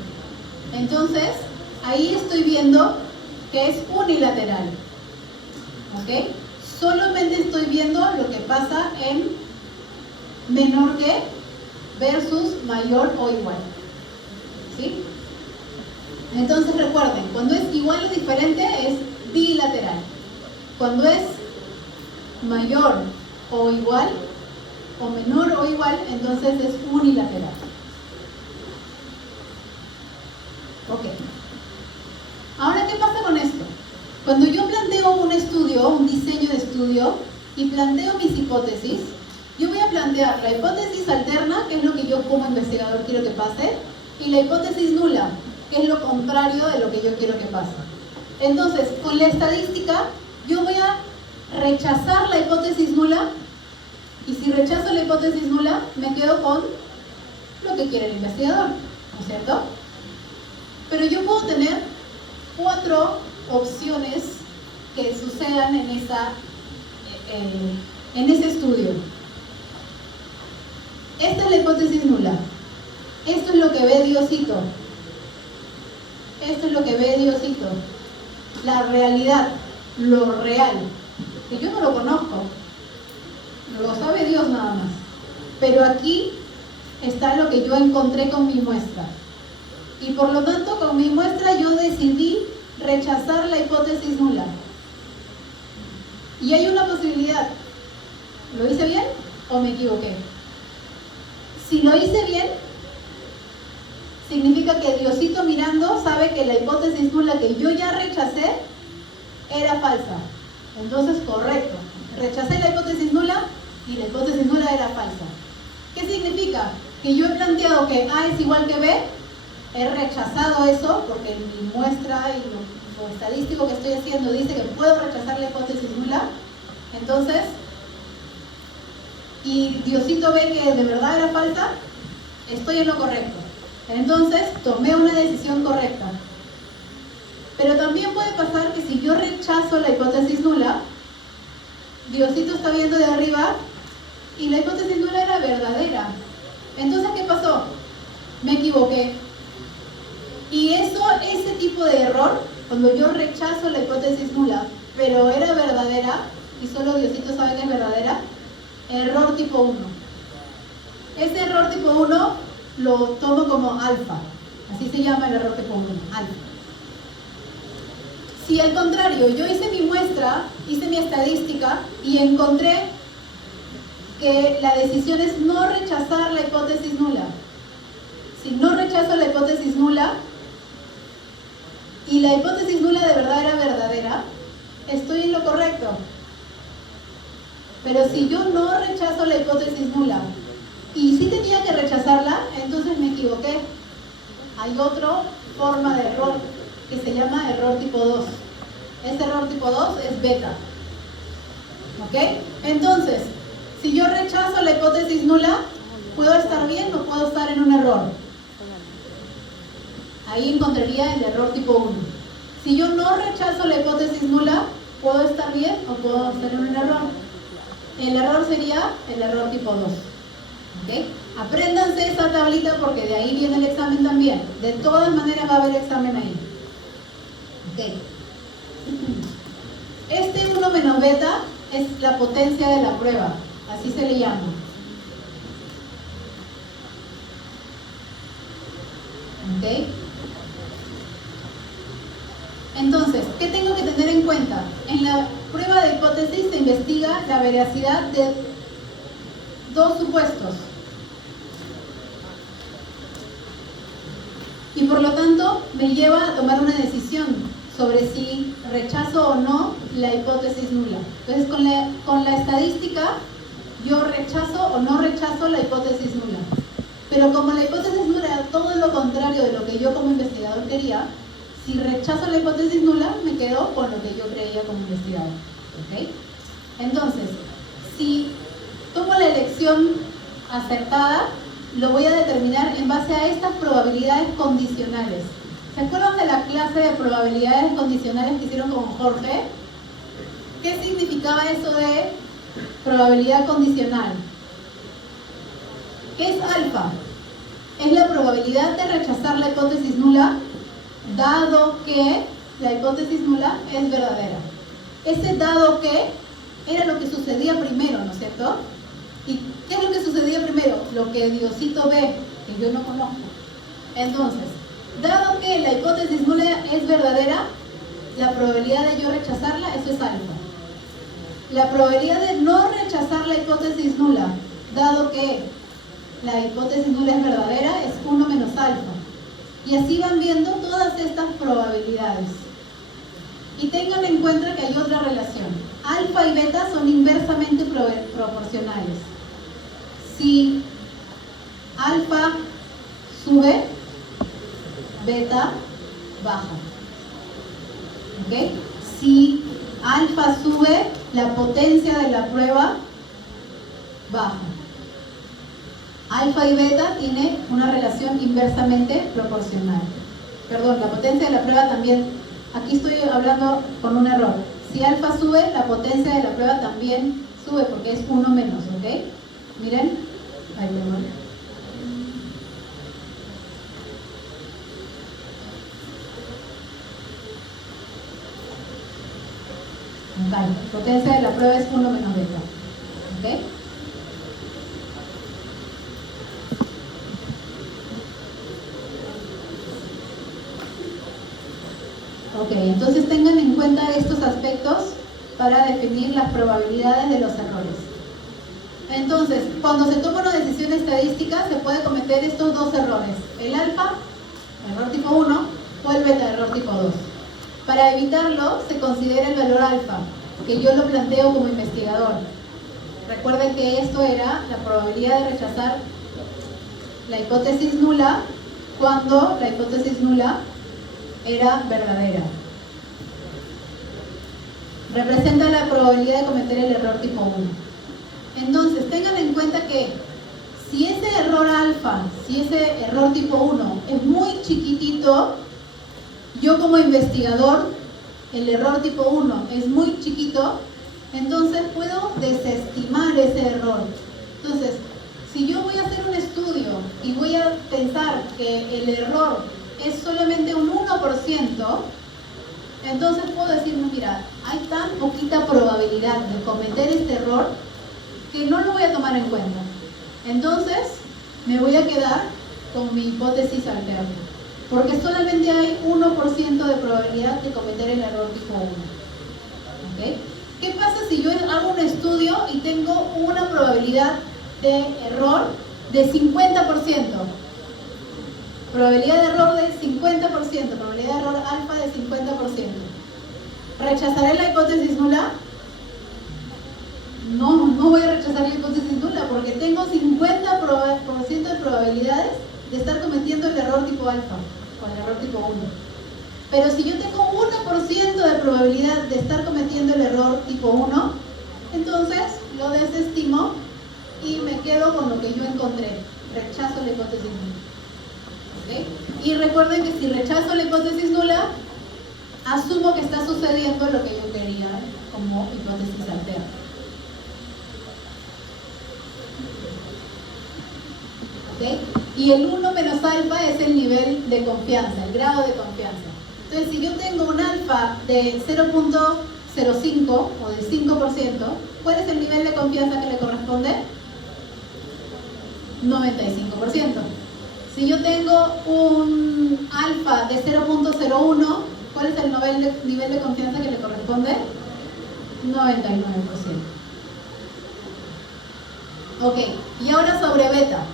Entonces, ahí estoy viendo que es unilateral. ¿Ok? Solamente estoy viendo lo que pasa en menor que versus mayor o igual. ¿Sí? Entonces recuerden, cuando es igual o diferente es bilateral. Cuando es mayor o igual, o menor o igual, entonces es unilateral. Ok. Ahora, ¿qué pasa con esto? Cuando yo planteo un estudio, un diseño de estudio, y planteo mis hipótesis, yo voy a plantear la hipótesis alterna, que es lo que yo como investigador quiero que pase, y la hipótesis nula, que es lo contrario de lo que yo quiero que pase. Entonces, con la estadística, yo voy a rechazar la hipótesis nula, y si rechazo la hipótesis nula, me quedo con lo que quiere el investigador, ¿no es cierto? Pero yo puedo tener 4 opciones que sucedan en ese estudio. Esta es la hipótesis nula. Esto es lo que ve Diosito. Esto es lo que ve Diosito. La realidad, lo real, que yo no lo conozco. Lo sabe Dios nada más. Pero aquí está lo que yo encontré con mi muestra. Y por lo tanto, con mi muestra yo decidí rechazar la hipótesis nula. Y hay una posibilidad. ¿Lo hice bien o me equivoqué? Si lo hice bien, significa que Diosito mirando sabe que la hipótesis nula que yo ya rechacé era falsa. Entonces, correcto. Rechacé la hipótesis nula y la hipótesis nula era falsa. ¿Qué significa? Que yo he planteado que A es igual que B, he rechazado eso porque mi muestra y lo estadístico que estoy haciendo dice que puedo rechazar la hipótesis nula. Entonces, y Diosito ve que de verdad era falsa, estoy en lo correcto. Entonces, tomé una decisión correcta. Pero también puede pasar que si yo rechazo la hipótesis nula, Diosito está viendo de arriba y la hipótesis nula era verdadera. Entonces, ¿qué pasó? Me equivoqué. Y ese tipo de error, cuando yo rechazo la hipótesis nula, pero era verdadera, y solo Diosito sabe que es verdadera, error tipo 1. Ese error tipo 1 lo tomo como alfa. Así se llama el error tipo 1, alfa. Si al contrario, yo hice mi muestra, hice mi estadística y encontré que la decisión es no rechazar la hipótesis nula. Si no rechazo la hipótesis nula y la hipótesis nula de verdad era verdadera, estoy en lo correcto. Pero si yo no rechazo la hipótesis nula y sí tenía que rechazarla, entonces me equivoqué. Hay otra forma de error que se llama error tipo 2. Este error tipo 2 es beta. ¿Ok? Entonces, si yo rechazo la hipótesis nula, ¿puedo estar bien o puedo estar en un error? Ahí encontraría el error tipo 1. Si yo no rechazo la hipótesis nula, ¿puedo estar bien o puedo estar en un error? El error sería el error tipo 2. ¿Okay? Apréndanse esa tablita porque de ahí viene el examen también. De todas maneras va a haber examen ahí. Okay. Este 1 menos beta es la potencia de la prueba. Así se le llama. ¿Okay? Entonces, ¿qué tengo que tener en cuenta? En la prueba de hipótesis se investiga la veracidad de 2 supuestos. Y por lo tanto, me lleva a tomar una decisión sobre si rechazo o no la hipótesis nula. Entonces, con la estadística, yo rechazo o no rechazo la hipótesis nula. Pero como la hipótesis nula era todo lo contrario de lo que yo como investigador quería, si rechazo la hipótesis nula, me quedo con lo que yo creía como investigador. ¿Okay? Entonces, si tomo la elección acertada, lo voy a determinar en base a estas probabilidades condicionales. ¿Se acuerdan de la clase de probabilidades condicionales que hicieron con Jorge? ¿Qué significaba eso de probabilidad condicional? ¿Qué es alfa? Es la probabilidad de rechazar la hipótesis nula, dado que la hipótesis nula es verdadera. Ese dado que era lo que sucedía primero, ¿no es cierto? ¿Y qué es lo que sucedía primero? Lo que Diosito ve, que yo no conozco. Entonces, dado que la hipótesis nula es verdadera, la probabilidad de yo rechazarla, eso es alfa. La probabilidad de no rechazar la hipótesis nula, dado que la hipótesis nula es verdadera, es 1 menos alfa. Y así van viendo todas estas probabilidades. Y tengan en cuenta que hay otra relación. Alfa y beta son inversamente proporcionales. Si alfa sube, beta baja. ¿Ok? Si alfa sube, la potencia de la prueba baja. Alfa y beta tiene una relación inversamente proporcional. Perdón, la potencia de la prueba también, aquí estoy hablando con un error. Si alfa sube, la potencia de la prueba también sube porque es 1 menos, ¿ok? Miren, ahí tengo. La potencia de la prueba es 1 menos beta, ¿ok? Ok, entonces tengan en cuenta estos aspectos para definir las probabilidades de los errores. Entonces, cuando se toma una decisión estadística, se puede cometer estos dos errores. El alfa, error tipo 1, o el beta, error tipo 2. Para evitarlo, se considera el valor alfa, que yo lo planteo como investigador. Recuerden que esto era la probabilidad de rechazar la hipótesis nula cuando la hipótesis nula era verdadera. Representa la probabilidad de cometer el error tipo 1. Entonces, tengan en cuenta que si ese error alfa, si ese error tipo 1 es muy chiquitito, yo como investigador, el error tipo 1 es muy chiquito, entonces puedo desestimar ese error. Entonces, si yo voy a hacer un estudio y voy a pensar que el error es solamente un 1%, entonces puedo decir, mira, hay tan poquita probabilidad de cometer este error que no lo voy a tomar en cuenta. Entonces, me voy a quedar con mi hipótesis alterna, porque solamente hay 1% de probabilidad de cometer el error tipo 1. ¿Okay? ¿Qué pasa si yo hago un estudio y tengo una probabilidad de error de 50%? Probabilidad de error de 50%, probabilidad de error alfa de 50%. ¿Rechazaré la hipótesis nula? No voy a rechazar la hipótesis nula porque tengo 50% de probabilidades de estar cometiendo el error tipo alfa o el error tipo 1. Pero si yo tengo 1% de probabilidad de estar cometiendo el error tipo 1, entonces lo desestimo y me quedo con lo que yo encontré. Rechazo la hipótesis nula. ¿Okay? Y recuerden que si rechazo la hipótesis nula, asumo que está sucediendo lo que yo quería como hipótesis alterna. ¿Okay? Y el 1 menos alfa es el nivel de confianza, el grado de confianza. Entonces, si yo tengo un alfa de 0.05 o de 5%, ¿cuál es el nivel de confianza que le corresponde? 95%. Si yo tengo un alfa de 0.01, ¿cuál es el nivel de confianza que le corresponde? 99%. Ok, y ahora sobre beta.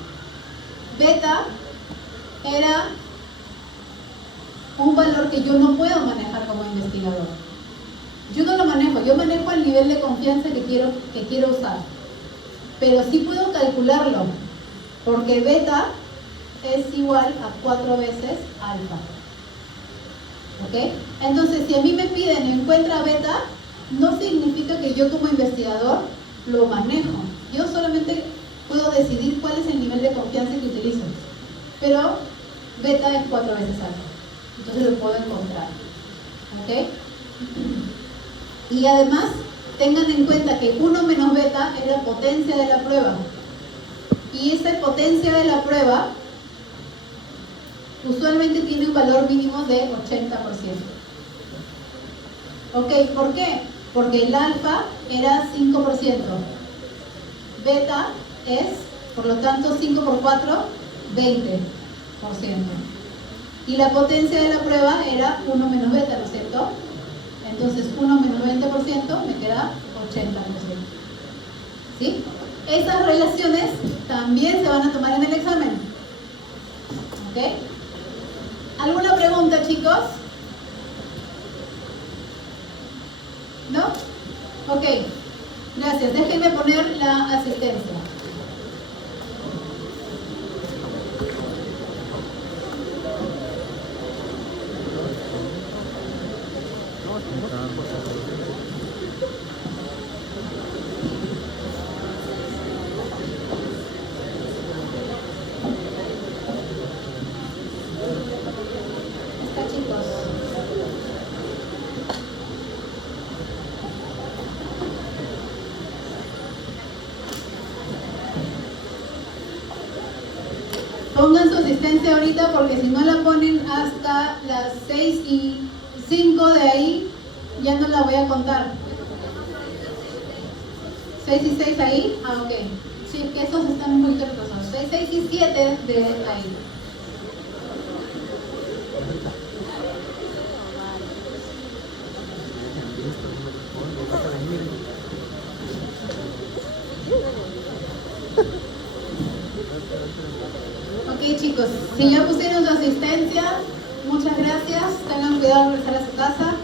Beta era un valor que yo no puedo manejar como investigador. Yo no lo manejo, yo manejo el nivel de confianza que quiero usar. Pero sí puedo calcularlo, porque beta es igual a 4 veces alfa. ¿Ok? Entonces, si a mí me piden encuentra beta, no significa que yo como investigador lo manejo. Yo solamente puedo decidir cuál es el nivel de confianza que pero beta es 4 veces alfa. Entonces lo puedo encontrar. ¿Ok? Y además, tengan en cuenta que 1 menos beta es la potencia de la prueba. Y esa potencia de la prueba usualmente tiene un valor mínimo de 80%. ¿Ok? ¿Por qué? Porque el alfa era 5%. Beta es, por lo tanto, 5 por 4, 20%. Y la potencia de la prueba era 1 menos beta, ¿no es cierto? Entonces 1 menos 20% me queda 80%. ¿Sí? Esas relaciones también se van a tomar en el examen. ¿Ok? ¿Alguna pregunta, chicos? ¿No? Ok. Gracias. Déjenme poner la asistencia. Pongan su asistencia ahorita porque si no la ponen hasta las 6:05 de ahí, ya no la voy a contar. 6 y 6 ahí, ok. Sí, que esos están muy retrasados. 6 y 7 de ahí. Ok, chicos, si ya pusieron su asistencia, muchas gracias. Tengan cuidado de regresar a su casa.